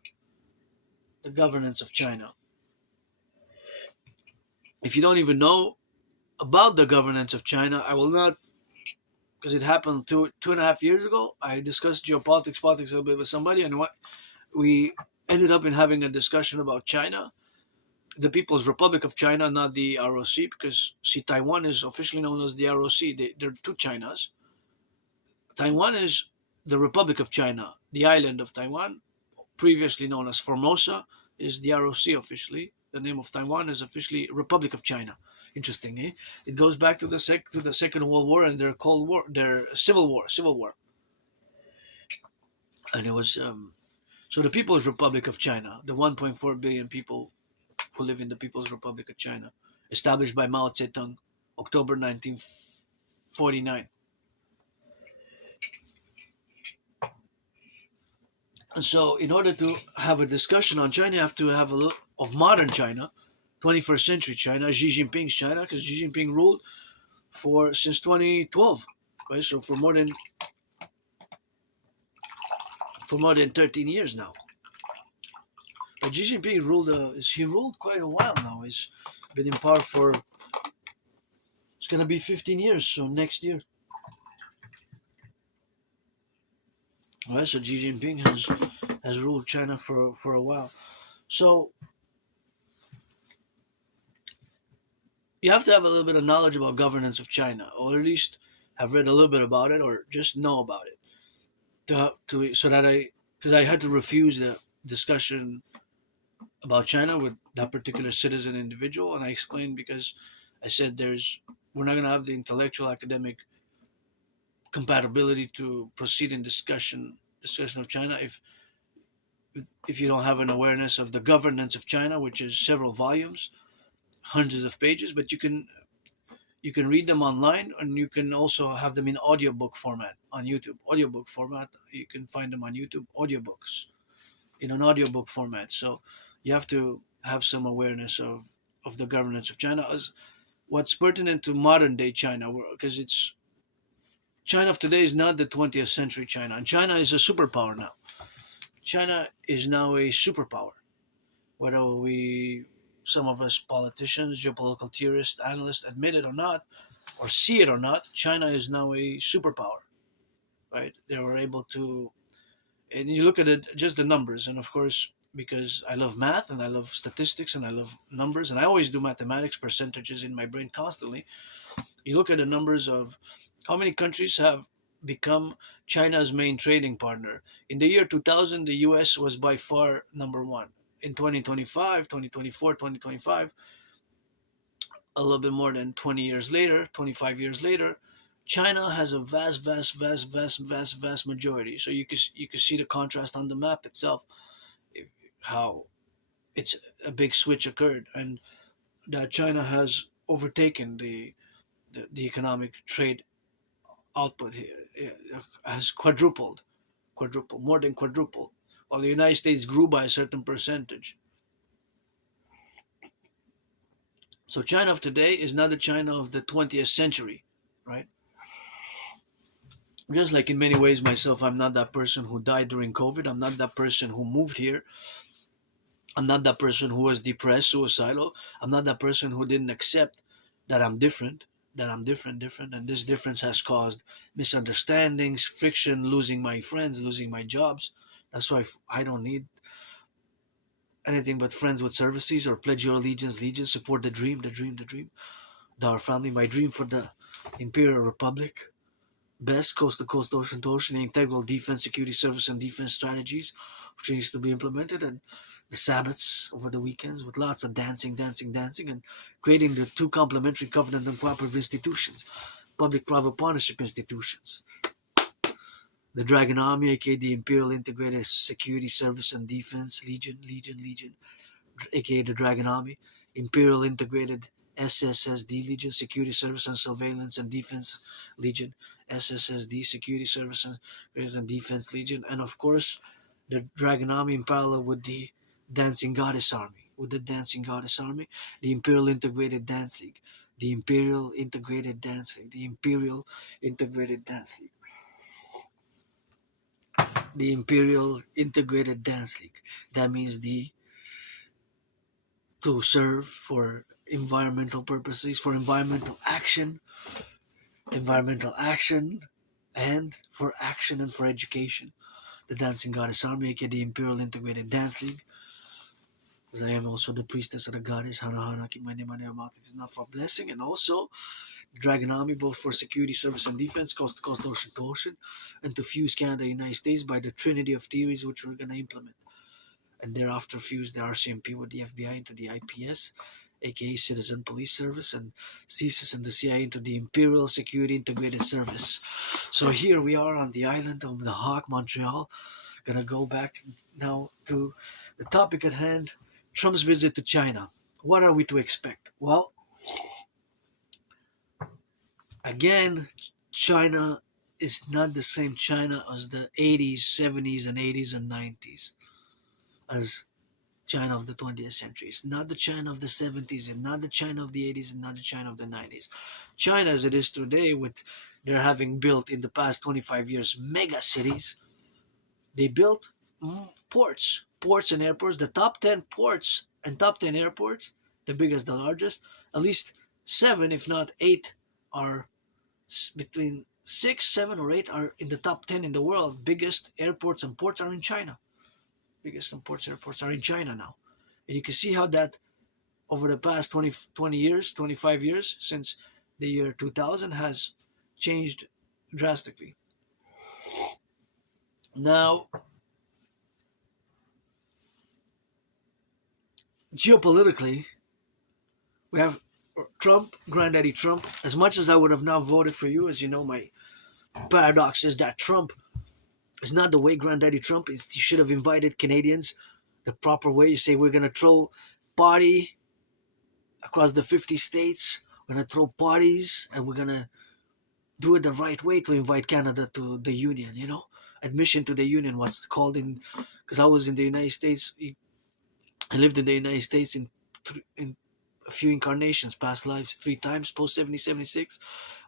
The governance of China. If you don't even know about the governance of China, I will not, because it happened 2.5 years ago. I discussed geopolitics, politics a little bit with somebody, and what we ended up in having a discussion about China, the People's Republic of China, not the ROC, because see, Taiwan is officially known as the ROC. There are two Chinas. Taiwan is the Republic of China. The island of Taiwan, previously known as Formosa, is the ROC officially. The name of Taiwan is officially Republic of China. Interesting, eh? It goes back to the Second World War and their Cold War, their Civil War, and it was so the People's Republic of China, the 1.4 billion people who live in the People's Republic of China, established by Mao Zedong, October 1949. And so, in order to have a discussion on China, you have to have a look of modern China, 21st century China, Xi Jinping's China, because Xi Jinping ruled since 2012, right? So for more than 13 years now. But Xi Jinping he ruled quite a while now. He's been in power for, it's gonna be 15 years. So next year, right? So Xi Jinping has ruled China for a while. So you have to have a little bit of knowledge about governance of China, or at least have read a little bit about it, or just know about it. To so that because I had to refuse the discussion about China with that particular citizen individual, and I explained because I said we're not going to have the intellectual academic compatibility to proceed in discussion of China if you don't have an awareness of the governance of China, which is several volumes, hundreds of pages, but you can read them online, and you can also have them in audiobook format on YouTube. Audiobook format, you can find them on YouTube. Audiobooks in an audiobook format. So you have to have some awareness of the governance of China as what's pertinent to modern day China, because it's China of today is not the 20th century China, and China is a superpower now. China is now a superpower. Whether some of us politicians, geopolitical theorists, analysts admit it or not, or see it or not, China is now a superpower, right? They were able to, and you look at it, just the numbers, and of course, because I love math and I love statistics and I love numbers, and I always do mathematics, percentages in my brain constantly. You look at the numbers of how many countries have become China's main trading partner. In the year 2000, the US was by far number one. In 2025, 2024, 2025, a little bit more than 20 years later, 25 years later, China has a vast majority. So you can see the contrast on the map itself, how it's a big switch occurred, and that China has overtaken the economic trade output here, has quadrupled, more than quadrupled, while the United States grew by a certain percentage. So China of today is not the China of the 20th century, right? Just like in many ways myself, I'm not that person who died during COVID. I'm not that person who moved here. I'm not that person who was depressed, suicidal. I'm not that person who didn't accept that I'm different, different, and this difference has caused misunderstandings, friction, losing my friends, losing my jobs. That's why I don't need anything but friends with services or pledge your allegiance, support the dream, our family, my dream for the Imperial Republic. Best coast to coast, ocean to ocean, integral defense, security service, and defense strategies, which needs to be implemented, and the Sabbaths over the weekends with lots of dancing, and creating the two complementary covenant and cooperative institutions, public-private partnership institutions. The Dragon Army, aka the Imperial Integrated Security Service and Defense Legion, aka the Dragon Army, Imperial Integrated SSSD Legion, Security Service and Surveillance and Defense Legion, SSSD, Security Service and Defense Legion, and of course, the Dragon Army in parallel with the Dancing Goddess Army. The Imperial Integrated Dance League, the Imperial Integrated Dance League, the Imperial Integrated Dance League, the Imperial Integrated Dance League. That means the to serve for environmental purposes, for environmental action, and for action and for education. The Dancing Goddess Army, aka the Imperial Integrated Dance League. As I am also the priestess of the goddess, Hana Hana, keep my name on your mouth if it's not for blessing. And also the Dragon Army, both for security, service, and defense, coast to coast, ocean to ocean, and to fuse Canada and the United States by the trinity of theories which we're going to implement. And thereafter fuse the RCMP with the FBI into the IPS, aka Citizen Police Service, and CSIS and the CIA into the Imperial Security Integrated Service. So here we are on the island of the Hawk, Montreal. Gonna go back now to the topic at hand, Trump's visit to China. What are we to expect? Well, again, China is not the same China as the 80s, 70s, and 80s and 90s, as China of the 20th century. It's not the China of the 70s, and not the China of the 80s, and not the China of the 90s. China as it is today, with they're having built in the past 25 years mega cities. They built ports and airports, the top 10 ports and top 10 airports, the biggest, the largest, at least seven, if not eight, are between six, seven, or eight are in the top 10 in the world. Biggest airports and ports are in China. Biggest and ports airports are in China now. And you can see how that over the past 20 years, 25 years, since the year 2000 has changed drastically. Now, geopolitically, we have Trump, Granddaddy Trump. As much as I would have now voted for you, as you know, my paradox is that Trump is not the way Granddaddy Trump is. You should have invited Canadians the proper way. You say, we're going to throw party across the 50 states. We're going to throw parties and we're going to do it the right way to invite Canada to the Union, admission to the Union, what's called in, because I was in the United States. I lived in the United States in a few incarnations, past lives, three times, post 7076.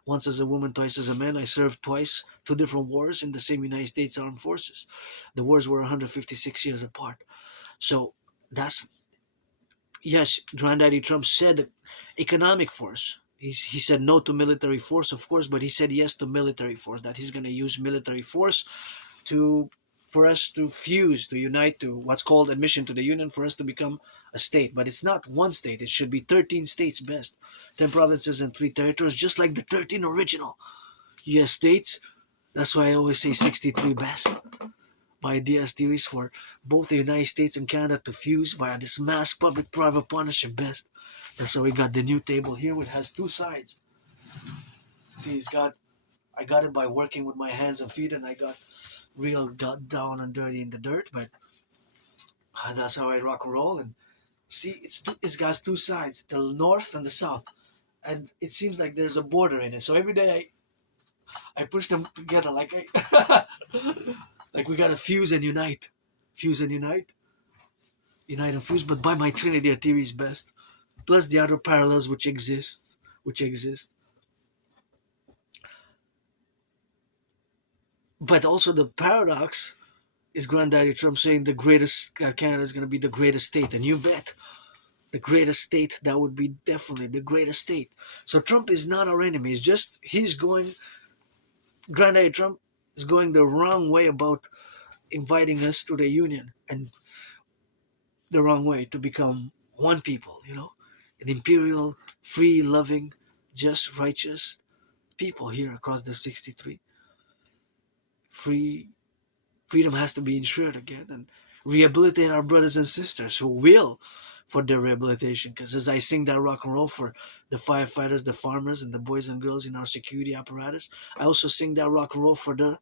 Once as a woman, twice as a man. I served twice, two different wars in the same United States Armed Forces. The wars were 156 years apart. So that's, yes, Granddaddy Trump said economic force. He said no to military force, of course, but he said yes to military force, that he's going to use military force to for us to fuse, to unite, to what's called admission to the Union, for us to become a state. But it's not one state. It should be 13 states best. 10 provinces and 3 territories, just like the 13 original US states. That's why I always say 63 best. My idea is theories for both the United States and Canada to fuse via this mass public-private partnership best. That's why we got the new table here, which has two sides. See, I got it by working with my hands and feet, and I got down and dirty in the dirt, but that's how I rock and roll. And see, it's got two sides, the north and the south, and it seems like there's a border in it. So every day I push them together like we gotta fuse and unite and fuse. But by my Trinity, our theory is best. Plus the other parallels which exist. But also the paradox is Granddaddy Trump saying Canada is going to be the greatest state, and you bet the greatest state, that would be definitely the greatest state. So Trump is not our enemy. Granddaddy Trump is going the wrong way about inviting us to the Union, and the wrong way to become one people, an imperial, free, loving, just, righteous people here across the 63. Freedom has to be ensured again, and rehabilitate our brothers and sisters who will for their rehabilitation. Because as I sing that rock and roll for the firefighters, the farmers, and the boys and girls in our security apparatus, I also sing that rock and roll for the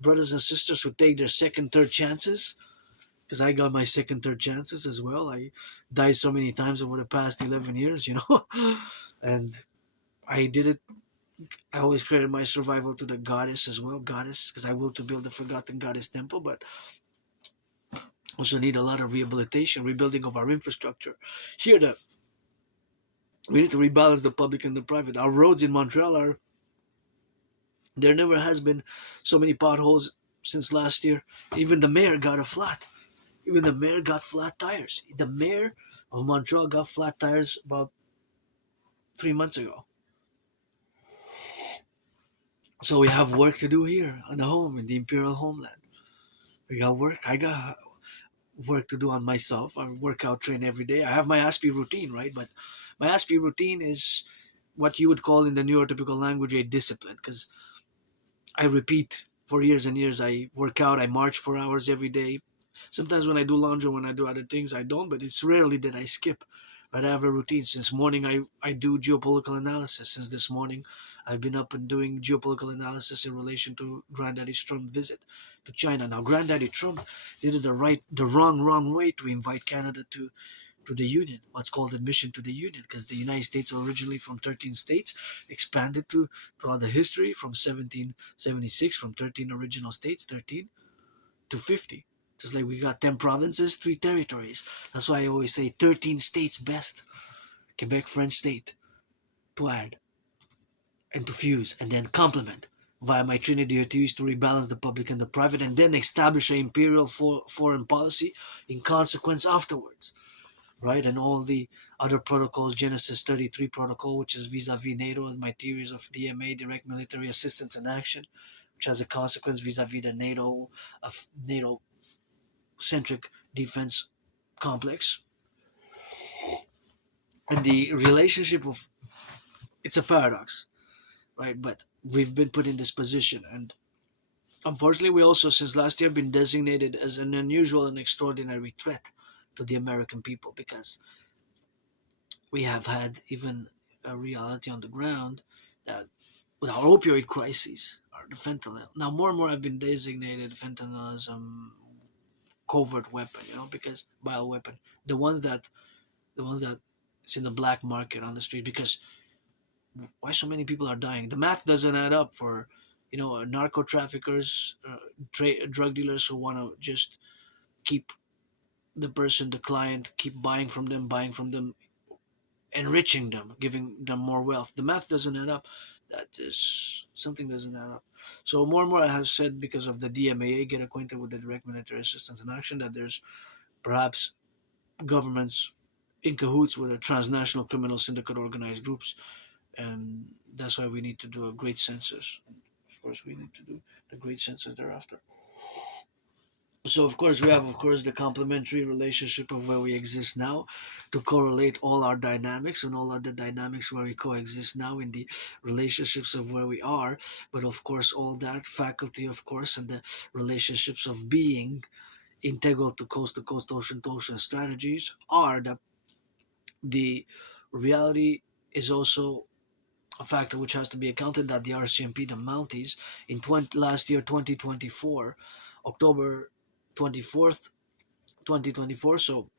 brothers and sisters who take their second, third chances. Because I got my second, third chances as well. I died so many times over the past 11 years, and I did it. I always credit my survival to the goddess as well, because I will to build the forgotten goddess temple, but also need a lot of rehabilitation, rebuilding of our infrastructure. Here, we need to rebalance the public and the private. Our roads in Montreal there never has been so many potholes since last year. Even the mayor got a flat. Even the mayor got flat tires. The mayor of Montreal got flat tires about 3 months ago. So we have work to do here on the home, in the imperial homeland. We got work. I got work to do on myself. I work out, train every day. I have my Aspie routine, right? But my Aspie routine is what you would call in the neurotypical language a discipline, because I repeat for years and years. I work out. I march 4 hours every day. Sometimes when I do laundry, when I do other things, I don't, but it's rarely that I skip. But I have a routine. Since morning, I do geopolitical analysis. Since this morning, I've been up and doing geopolitical analysis in relation to Granddaddy Trump's visit to China. Now, Granddaddy Trump did it the wrong way to invite Canada to the Union, what's called admission to the Union, because the United States are originally from 13 states, expanded throughout the history from 1776, from 13 original states, 13 to 50. Just like we got 10 provinces, 3 territories. That's why I always say 13 states best. Quebec, French state, to add and to fuse and then complement. via my Trinity duties to rebalance the public and the private, and then establish an imperial foreign policy in consequence afterwards, right? And all the other protocols, Genesis 33 protocol, which is vis-a-vis NATO, and my theories of DMA, direct military assistance and action, which has a consequence vis-a-vis the NATO centric defense complex, and the relationship of, it's a paradox, right? But we've been put in this position, and unfortunately, we also, since last year, been designated as an unusual and extraordinary threat to the American people, because we have had even a reality on the ground that with our opioid crises, or the fentanyl. Now, more and more, I've been designated fentanyl as a covert weapon, because bioweapon. The ones that, the ones that it's in the black market on the street, because why so many people are dying? The math doesn't add up for, narco traffickers, drug dealers who want to just keep the person, the client, keep buying from them, enriching them, giving them more wealth. The math doesn't add up. That is something doesn't add up. So more and more, I have said, because of the DMAA, get acquainted with the direct military assistance and action, that there's perhaps governments in cahoots with a transnational criminal syndicate organized groups, and that's why we need to do a great census. Of course, we need to do the great census thereafter. So of course we have, of course, the complementary relationship of where we exist now, to correlate all our dynamics and all other dynamics where we coexist now in the relationships of where we are. But of course, all that faculty, of course, and the relationships of being integral to coast, ocean to ocean strategies, are the reality is also a factor which has to be accounted, that the RCMP, the Mounties, in last year, 2024, October 24th, 2024, so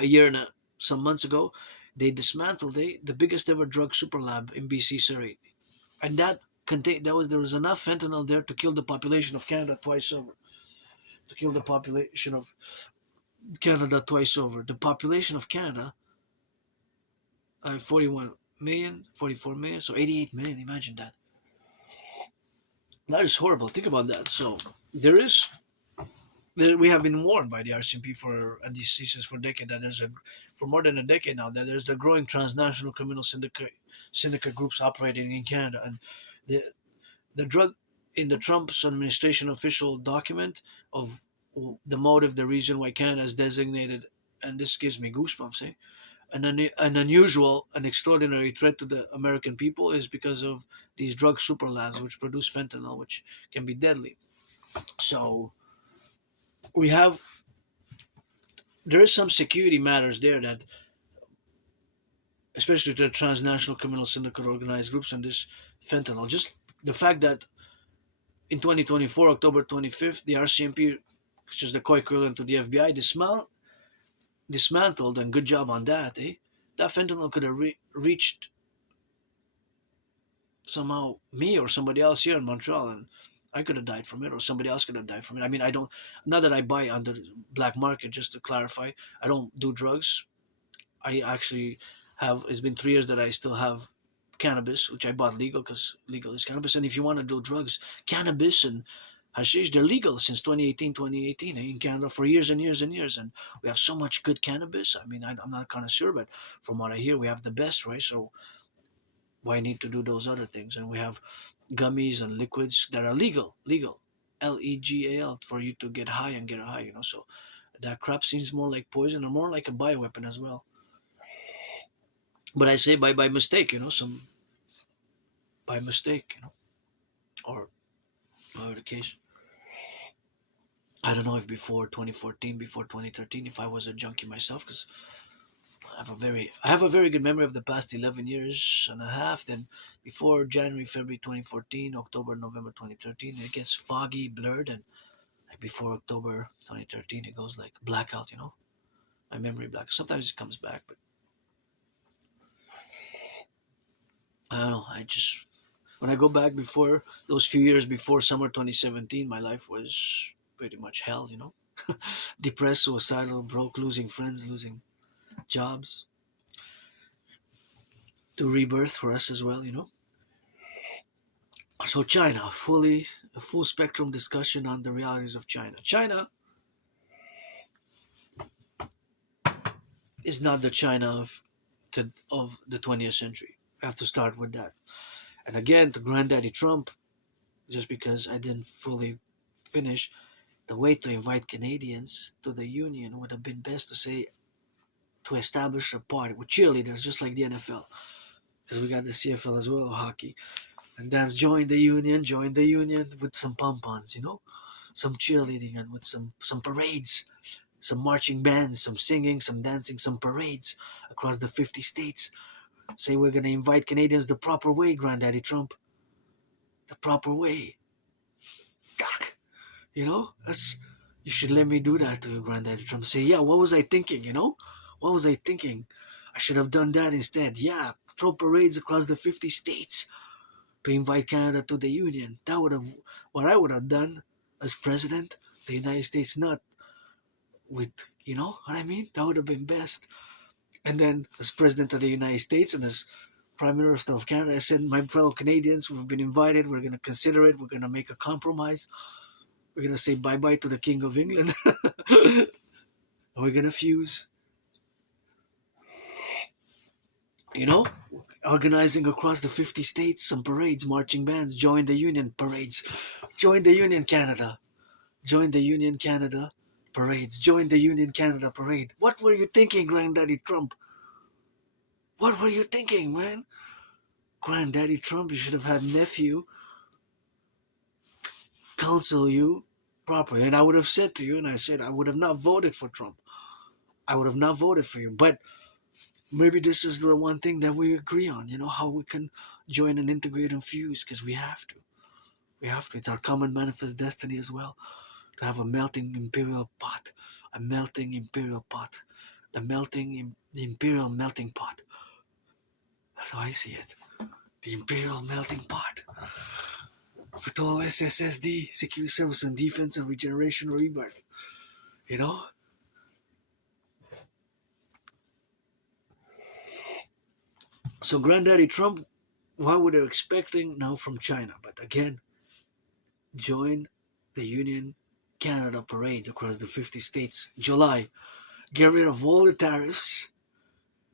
a year and some months ago, they dismantled the biggest ever drug super lab in BC Surrey. And that contained, there was enough fentanyl there to kill the population of Canada twice over. To kill the population of Canada twice over. The population of Canada, 41 million, 44 million, so 88 million. Imagine that. That is horrible. Think about that. So there is, we have been warned by the RCMP for, and these CCs for decade, that there's a, for more than a decade now, that there's a growing transnational criminal syndicate groups operating in Canada, and the the drug in the Trump's administration official document of the motive, the reason why Canada is designated, and this gives me goosebumps, an unusual, an extraordinary threat to the American people, is because of these drug super labs which produce fentanyl, which can be deadly. So we have, there is some security matters there, that especially to the transnational criminal syndicate organized groups and this fentanyl. Just the fact that in 2024, October 25th, the RCMP, which is the co-equivalent to the FBI, dismantled, and good job on that, eh? That fentanyl could have reached somehow me or somebody else here in Montreal, and I could have died from it, or somebody else could have died from it. I mean, I don't, not that I buy on the black market, just to clarify, I don't do drugs. I actually have, it's been 3 years that I still have cannabis, which I bought legal, because legal is cannabis. And if you want to do drugs, cannabis and hashish, they're legal since 2018, in Canada for years and years and years. And we have so much good cannabis. I mean, I'm not a connoisseur, but from what I hear, we have the best, right? So why need to do those other things? And we have gummies and liquids that are legal, legal, for you to get high and get high, So that crap seems more like poison, or more like a bioweapon as well. But I say by mistake, some by mistake, or whatever the case. I don't know if before 2014, before 2013, if I was a junkie myself, because I have a very good memory of the past 11 years and a half. Then before January, February 2014, October, November 2013, it gets foggy, blurred, and like before October 2013, it goes like blackout. My memory black. Sometimes it comes back, but I don't know. I just, when I go back before those few years before summer 2017, my life was pretty much hell. Depressed, suicidal, broke, losing friends, losing jobs, to rebirth for us as well. So So China, a full spectrum discussion on the realities of China. China is not the China of the 20th century. I have to start with that. And again, to Granddaddy Trump, just because I didn't fully finish, the way to invite Canadians to the union would have been best to say to establish a party with cheerleaders, just like the NFL, because we got the CFL as well, hockey. And then join the union with some pom-poms, some cheerleading and with some parades, some marching bands, some singing, some dancing, some parades across the 50 states. Say we're going to invite Canadians the proper way, Granddaddy Trump. The proper way. Doc. That's you should let me do that to you, Granddaddy Trump. Say, yeah, what was I thinking, What was I thinking? I should have done that instead. Yeah, throw parades across the 50 states to invite Canada to the Union. That would have what I would have done as president of the United States, not with, you know what I mean? That would have been best. And then as president of the United States and as Prime Minister of Canada, I said, my fellow Canadians, we've been invited. We're going to consider it. We're going to make a compromise. We're going to say bye-bye to the King of England. We're going to fuse. Organizing across the 50 states, some parades, marching bands, join the Union parades. Join the Union Canada. Join the Union Canada parades. Join the Union Canada parade. What were you thinking, Granddaddy Trump? What were you thinking, man? Granddaddy Trump, you should have had nephew counsel you properly. And I would have said to you, and I said, I would have not voted for Trump. I would have not voted for you. But maybe this is the one thing that we agree on, how we can join and integrate and fuse, because we have to. We have to. It's our common manifest destiny as well, to have a melting imperial pot. A melting imperial pot. The imperial melting pot. That's how I see it. The imperial melting pot. For total SSSD, Security Service and Defense and Regeneration Rebirth. So Granddaddy Trump, what were they expecting now from China? But again, join the Union Canada parades across the 50 states. July, get rid of all the tariffs.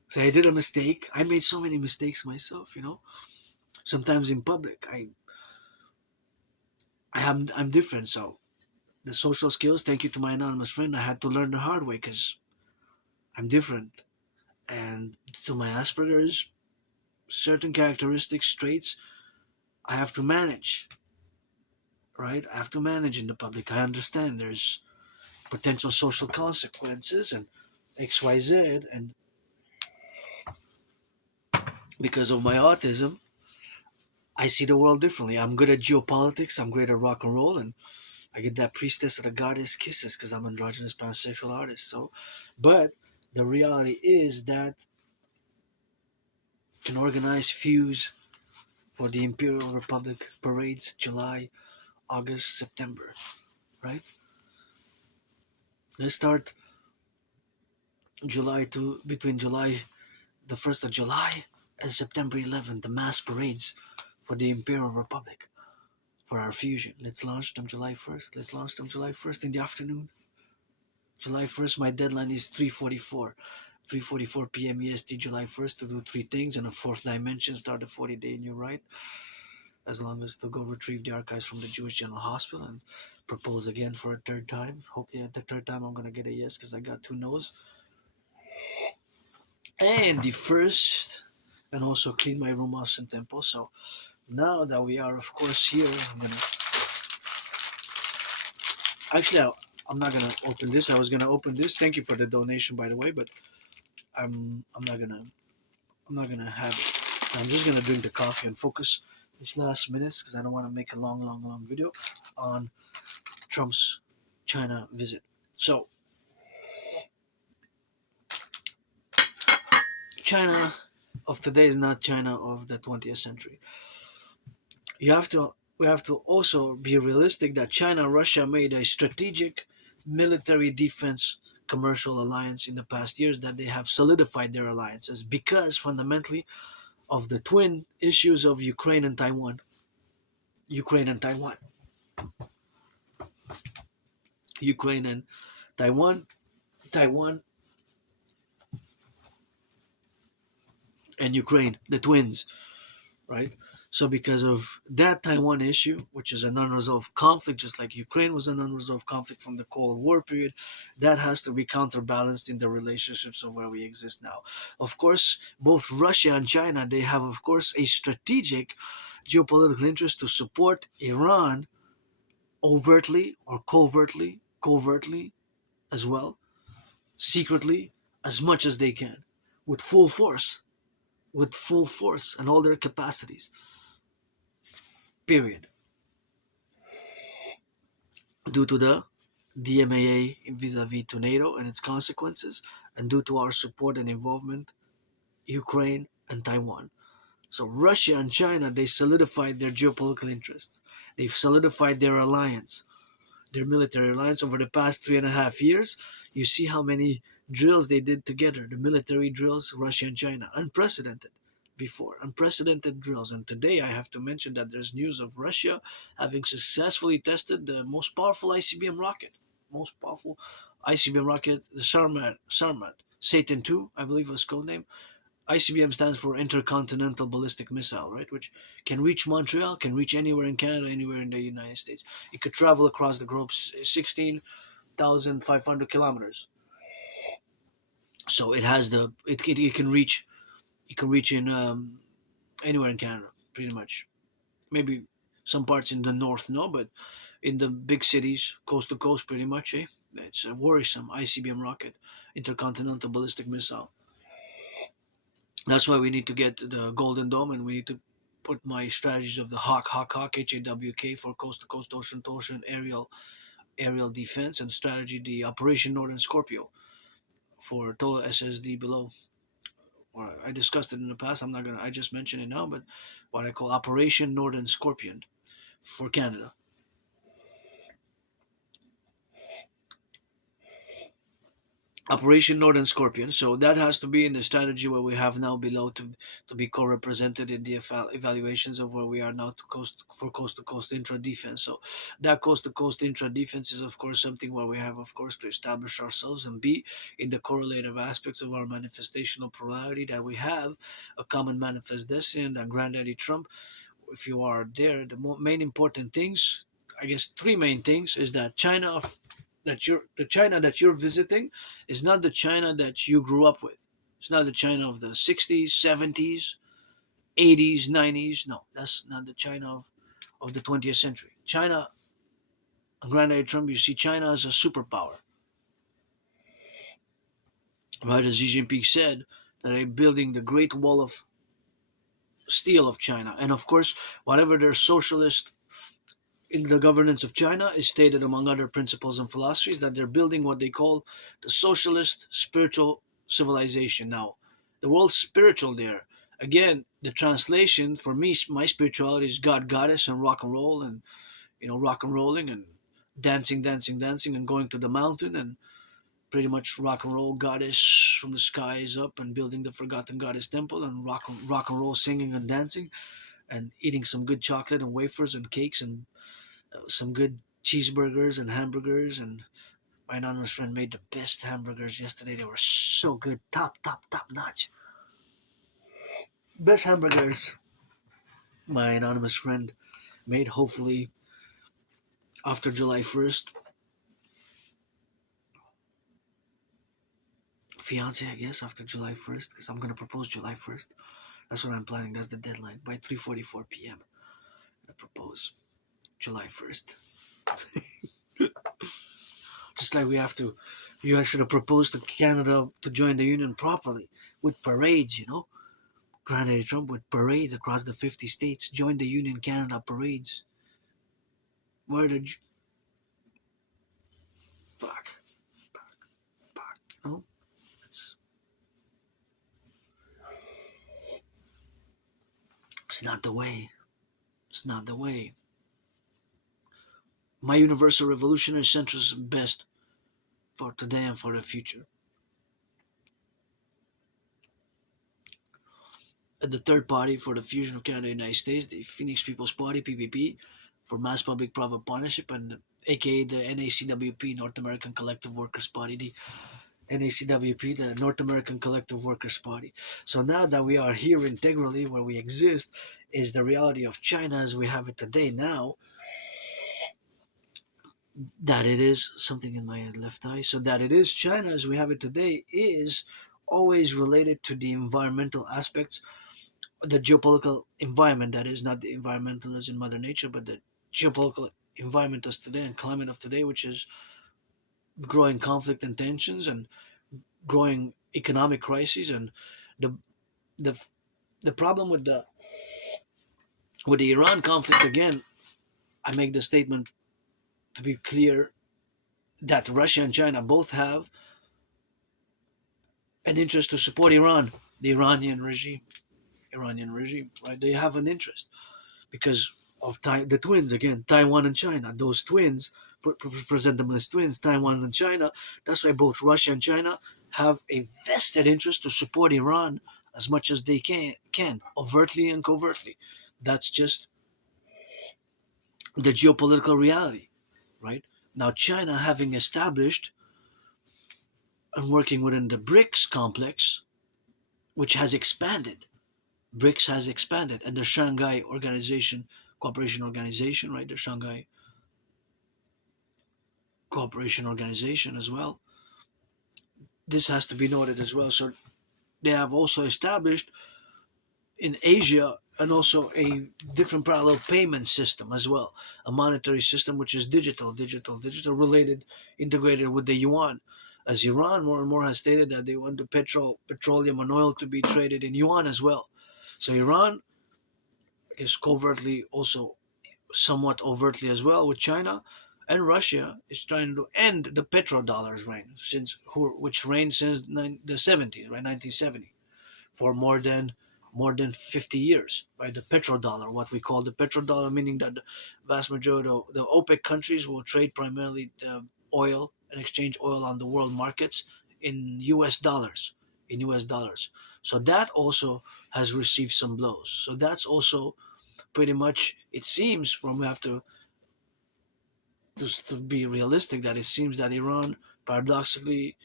Say I did a mistake. I made so many mistakes myself, Sometimes in public, I'm different. So the social skills, thank you to my anonymous friend, I had to learn the hard way because I'm different. And to my Asperger's, certain characteristics, traits, I have to manage. Right? I have to manage in the public. I understand there's potential social consequences and XYZ, and because of my autism, I see the world differently. I'm good at geopolitics, I'm great at rock and roll, and I get that priestess of the goddess kisses because I'm an androgynous pansexual artist. So, but the reality is that can organize fuse for the Imperial Republic parades July, August, September, right? Let's start between July, the 1st of July and September 11th, the mass parades for the Imperial Republic for our fusion. Let's launch them July 1st. Let's launch them July 1st in the afternoon. July 1st, my deadline is 3:44 p.m. EST, July 1st, to do three things in a fourth dimension, start a 40-day new right, as long as to go retrieve the archives from the Jewish General Hospital and propose again for a third time. Hopefully at the third time I'm going to get a yes because I got 2 no's. And the first, and also clean my room off some tempo. So now that we are, of course, here, I'm going to... Actually, I'm not going to open this. I was going to open this. Thank you for the donation, by the way, but I'm not gonna have it. I'm just gonna drink the coffee and focus these last minutes because I don't want to make a long video on Trump's China visit. So, China of today is not China of the 20th century. We have to also be realistic that China and Russia made a strategic military defense commercial alliance in the past years, that they have solidified their alliances because fundamentally of the twin issues of Ukraine and Taiwan. Ukraine and Taiwan. Ukraine and Taiwan, Taiwan and Ukraine, the twins, right? So because of that Taiwan issue, which is an unresolved conflict, just like Ukraine was an unresolved conflict from the Cold War period, that has to be counterbalanced in the relationships of where we exist now. Of course, both Russia and China, they have, of course, a strategic geopolitical interest to support Iran overtly or covertly as well, secretly, as much as they can, with full force, and all their capacities. Period. Due to the DMAA vis-a-vis to NATO and its consequences, and due to our support and involvement, Ukraine and Taiwan. So Russia and China, they solidified their geopolitical interests. They've solidified their military alliance over the past 3.5 years. You see how many drills they did together, the military drills, Russia and China, unprecedented before, unprecedented drills. And today I have to mention that there's news of Russia having successfully tested the most powerful ICBM rocket, the Sarmat, Satan 2, I believe was codename. ICBM stands for Intercontinental Ballistic Missile, right? Which can reach Montreal, can reach anywhere in Canada, anywhere in the United States. It could travel across the globe 16,500 kilometers. So it has it can reach in anywhere in Canada, pretty much. Maybe some parts in the north, no, but in the big cities, coast to coast, pretty much. It's a worrisome ICBM rocket, Intercontinental Ballistic Missile. That's why we need to get the Golden Dome, and we need to put my strategies of the Hawk, HAWK for coast to coast, ocean to ocean, aerial defense, and strategy the Operation Northern Scorpio for total SSD below. Or I discussed it in the past. I'm not gonna. I just mentioned it now, but what I call Operation Northern Scorpion for Canada. Operation Northern Scorpion. So that has to be in the strategy where we have now below to be co-represented in the evaluations of where we are now coast to coast intra defense. So that coast to coast intra defense is of course something where we have of course to establish ourselves and be in the correlative aspects of our manifestational plurality that we have a common manifest destiny and Granddaddy Trump. If you are there, the main important things, I guess three main things, is that the China that you're visiting is not the China that you grew up with. It's not the China of the 60s, 70s, 80s, 90s. No, that's not the China of the 20th century. China, Granddaddy Trump, you see China as a superpower. Right, as Xi Jinping said, that they're building the Great Wall of Steel of China. And of course, whatever their socialist in the governance of China is stated, among other principles and philosophies, that they're building what they call the socialist spiritual civilization. Now, the word's spiritual there. Again, the translation for me, my spirituality is God, goddess, and rock and roll, and rock and rolling and dancing, and going to the mountain and pretty much rock and roll goddess from the skies up and building the forgotten goddess temple and rock and roll singing and dancing and eating some good chocolate and wafers and cakes and some good cheeseburgers and hamburgers. And my anonymous friend made the best hamburgers yesterday. They were so good, top notch. Best hamburgers my anonymous friend made. Hopefully after July 1st, fiance, I guess, after July 1st, because I'm gonna propose July 1st. That's what I'm planning. That's the deadline. By 3:44 p.m. I propose July 1st. Just like you should have proposed to Canada to join the Union properly with parades, Granddaddy Trump with parades across the 50 states, join the Union Canada parades. Where the back, back, It's, it's not the way. It's not the way. My universal revolutionary centers best for today and for the future. the third party for the fusion of Canada and the United States, the Phoenix People's Party (PPP), for mass public-private partnership, and aka the NACWP, North American Collective Workers Party, the NACWP, the North American Collective Workers Party. So now that we are here integrally where we exist, is the reality of China as we have it today now, that it is something in my left eye, so that it is China as we have it today is always related to the environmental aspects, the geopolitical environment, that is not the environmental as in Mother Nature, but the geopolitical environment of today and climate of today, which is growing conflict and tensions and growing economic crises. And the the the problem with the Iran conflict, again, I make the statement to be clear that Russia and China both have an interest to support Iran, the Iranian regime, right? They have an interest because of the twins, again, Taiwan and China. Those twins present them as twins, Taiwan and China. That's why both Russia and China have a vested interest to support Iran as much as they can, overtly and covertly. That's just the geopolitical reality, right? Now, China, having established and working within the BRICS complex, which has expanded, BRICS has expanded, and the Shanghai Cooperation Organization, right? The Shanghai Cooperation Organization as well. This has to be noted as well. So they have also established in Asia and also a different parallel payment system as well, a monetary system which is digital related, integrated with the yuan. As Iran more and more has stated that they want the petroleum and oil to be traded in yuan as well. So Iran is covertly, also somewhat overtly as well, with China, and Russia is trying to end the petrodollar's reign, which reigned since the 70s, right, 1970, for more than 50 years, right? The petrodollar, what we call the petrodollar, meaning that the vast majority of the OPEC countries will trade primarily the oil and exchange oil on the world markets in U.S. dollars, So that also has received some blows. So that's also pretty much, it seems, from we have to just to be realistic, that it seems that Iran paradoxically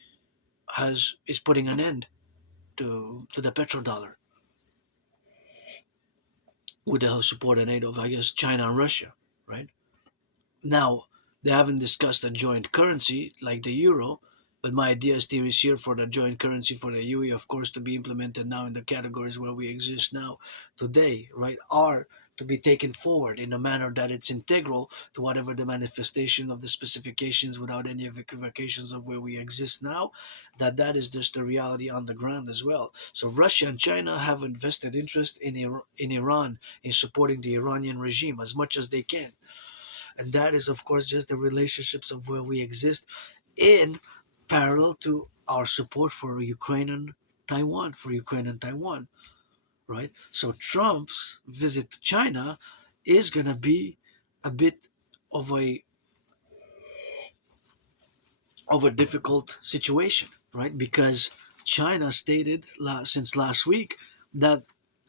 is putting an end to the petrodollar with the support and aid of, I guess, China and Russia, right? Now, they haven't discussed a joint currency like the euro, but my idea is theories here for the joint currency for the UE, of course, to be implemented now in the categories where we exist now today, right, are to be taken forward in a manner that it's integral to whatever the manifestation of the specifications without any equivocations of where we exist now, that is just the reality on the ground as well. So Russia and China have invested interest in Iran, in supporting the Iranian regime as much as they can. And that is, of course, just the relationships of where we exist in parallel to our support for Ukraine and Taiwan, right? So Trump's visit to China is going to be a bit of a difficult situation, right? Because China stated since last week that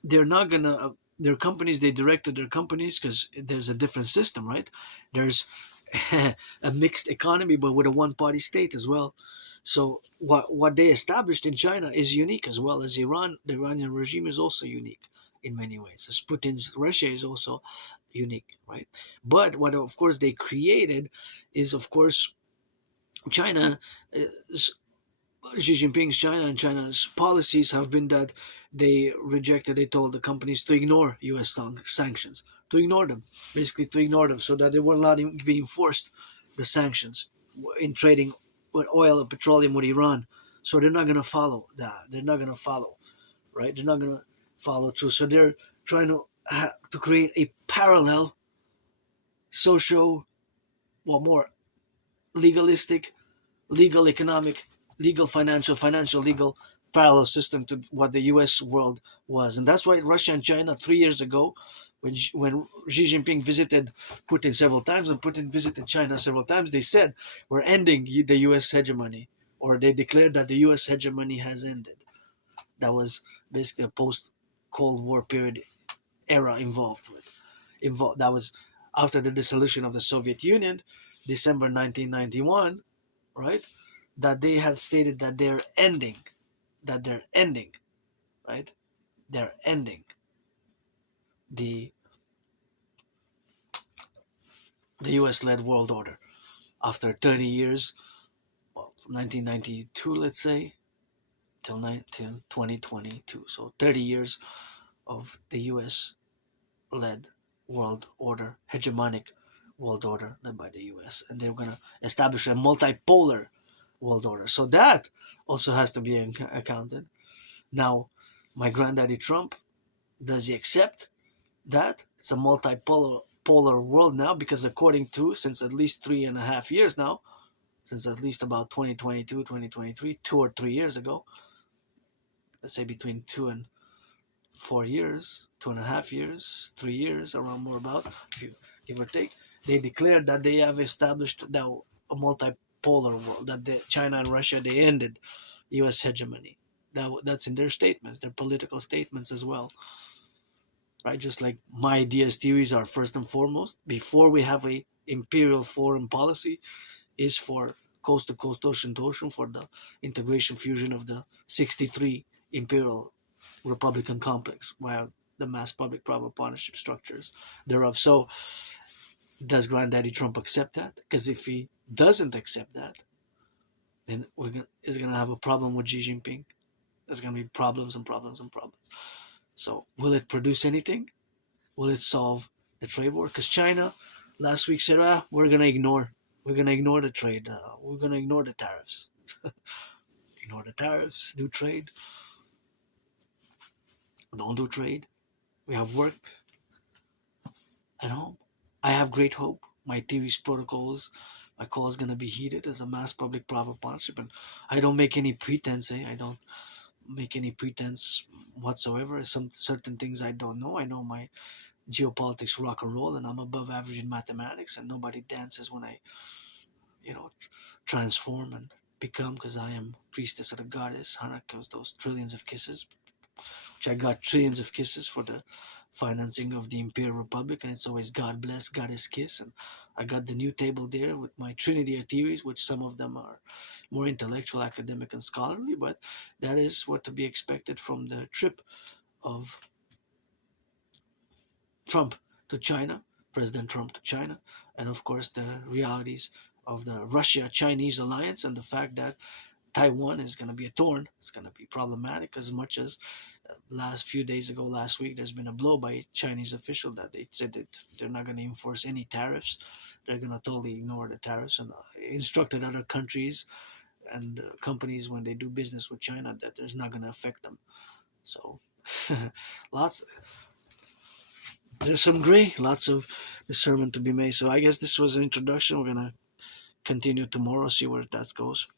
they're not gonna their companies, they directed their companies, because there's a different system, right? There's a mixed economy, but with a one-party state as well. So what they established in China is unique, as well as Iran. The Iranian regime is also unique in many ways. As Putin's Russia is also unique, right? But what, of course, they created is, of course, China, uh, Xi Jinping's China and China's policies have been that they told the companies to ignore U.S. sanctions, to ignore them, basically to ignore them, so that they were not be enforced, the sanctions in trading with oil and petroleum with Iran. So they're not going to follow that. They're not going to follow, right? They're not going to follow through. So they're trying to create a parallel, social, well, more legalistic, legal, economic, legal, financial, legal parallel system to what the U.S. world was. And that's why Russia and China 3 years ago, when Xi Jinping visited Putin several times and Putin visited China several times, they said, we're ending the U.S. hegemony, or they declared that the U.S. hegemony has ended. That was basically a post Cold War period era involved with. That was after the dissolution of the Soviet Union, December 1991, right? That they have stated that they're ending, right? They're ending the U.S.-led world order after 30 years, well, from 1992, let's say, till 2022. So 30 years of the U.S.-led world order, hegemonic world order led by the U.S. And they're going to establish a multipolar world order. So that also has to be accounted. Now, my granddaddy Trump, does he accept that it's a multipolar world now? Because according to, since at least 3.5 years now, since at least about 2022, 2023, 2 or 3 years ago, let's say between 2 and 4 years, 2.5 years, 3 years, around more about, if you give or take, they declared that they have established now a multipolar world, that China and Russia, they ended U.S. hegemony. That's in their statements, their political statements as well, right? Just like my ideas, theories are first and foremost, before we have a imperial foreign policy, is for coast to coast, ocean to ocean, for the integration fusion of the 63 imperial Republican complex, while the mass public private partnership structures thereof. So, does Granddaddy Trump accept that? Because if he doesn't accept that, then is going to have a problem with Xi Jinping. There's going to be problems and problems and problems. So, will it produce anything? Will it solve the trade war? Because China last week said, we're going to ignore. We're going to ignore the trade. We're going to ignore the tariffs. Ignore the tariffs, do trade. Don't do trade. We have work at home. I have great hope. My theories, protocols, my call is going to be heated as a mass public private partnership. And I don't make any pretense. I don't make any pretense whatsoever. Some certain things I don't know. I know my geopolitics, rock and roll, and I'm above average in mathematics. And nobody dances when I, transform and become, because I am priestess of the goddess. Hana kills those trillions of kisses, which I got trillions of kisses for the financing of the Imperial Republic, and it's always God bless, Goddess kiss. And I got the new table there with my trinity of theories, which some of them are more intellectual, academic, and scholarly, but that is what to be expected from the trip of Trump to China, President Trump to China, and of course the realities of the Russia-Chinese alliance, and the fact that Taiwan is going to be a thorn. It's going to be problematic, as much as last week, there's been a blow by a Chinese official that they said that they're not going to enforce any tariffs. They're going to totally ignore the tariffs, and instructed other countries and companies, when they do business with China, that there's not going to affect them. So, lots. There's some gray, lots of discernment to be made. So I guess this was an introduction. We're gonna continue tomorrow, see where that goes.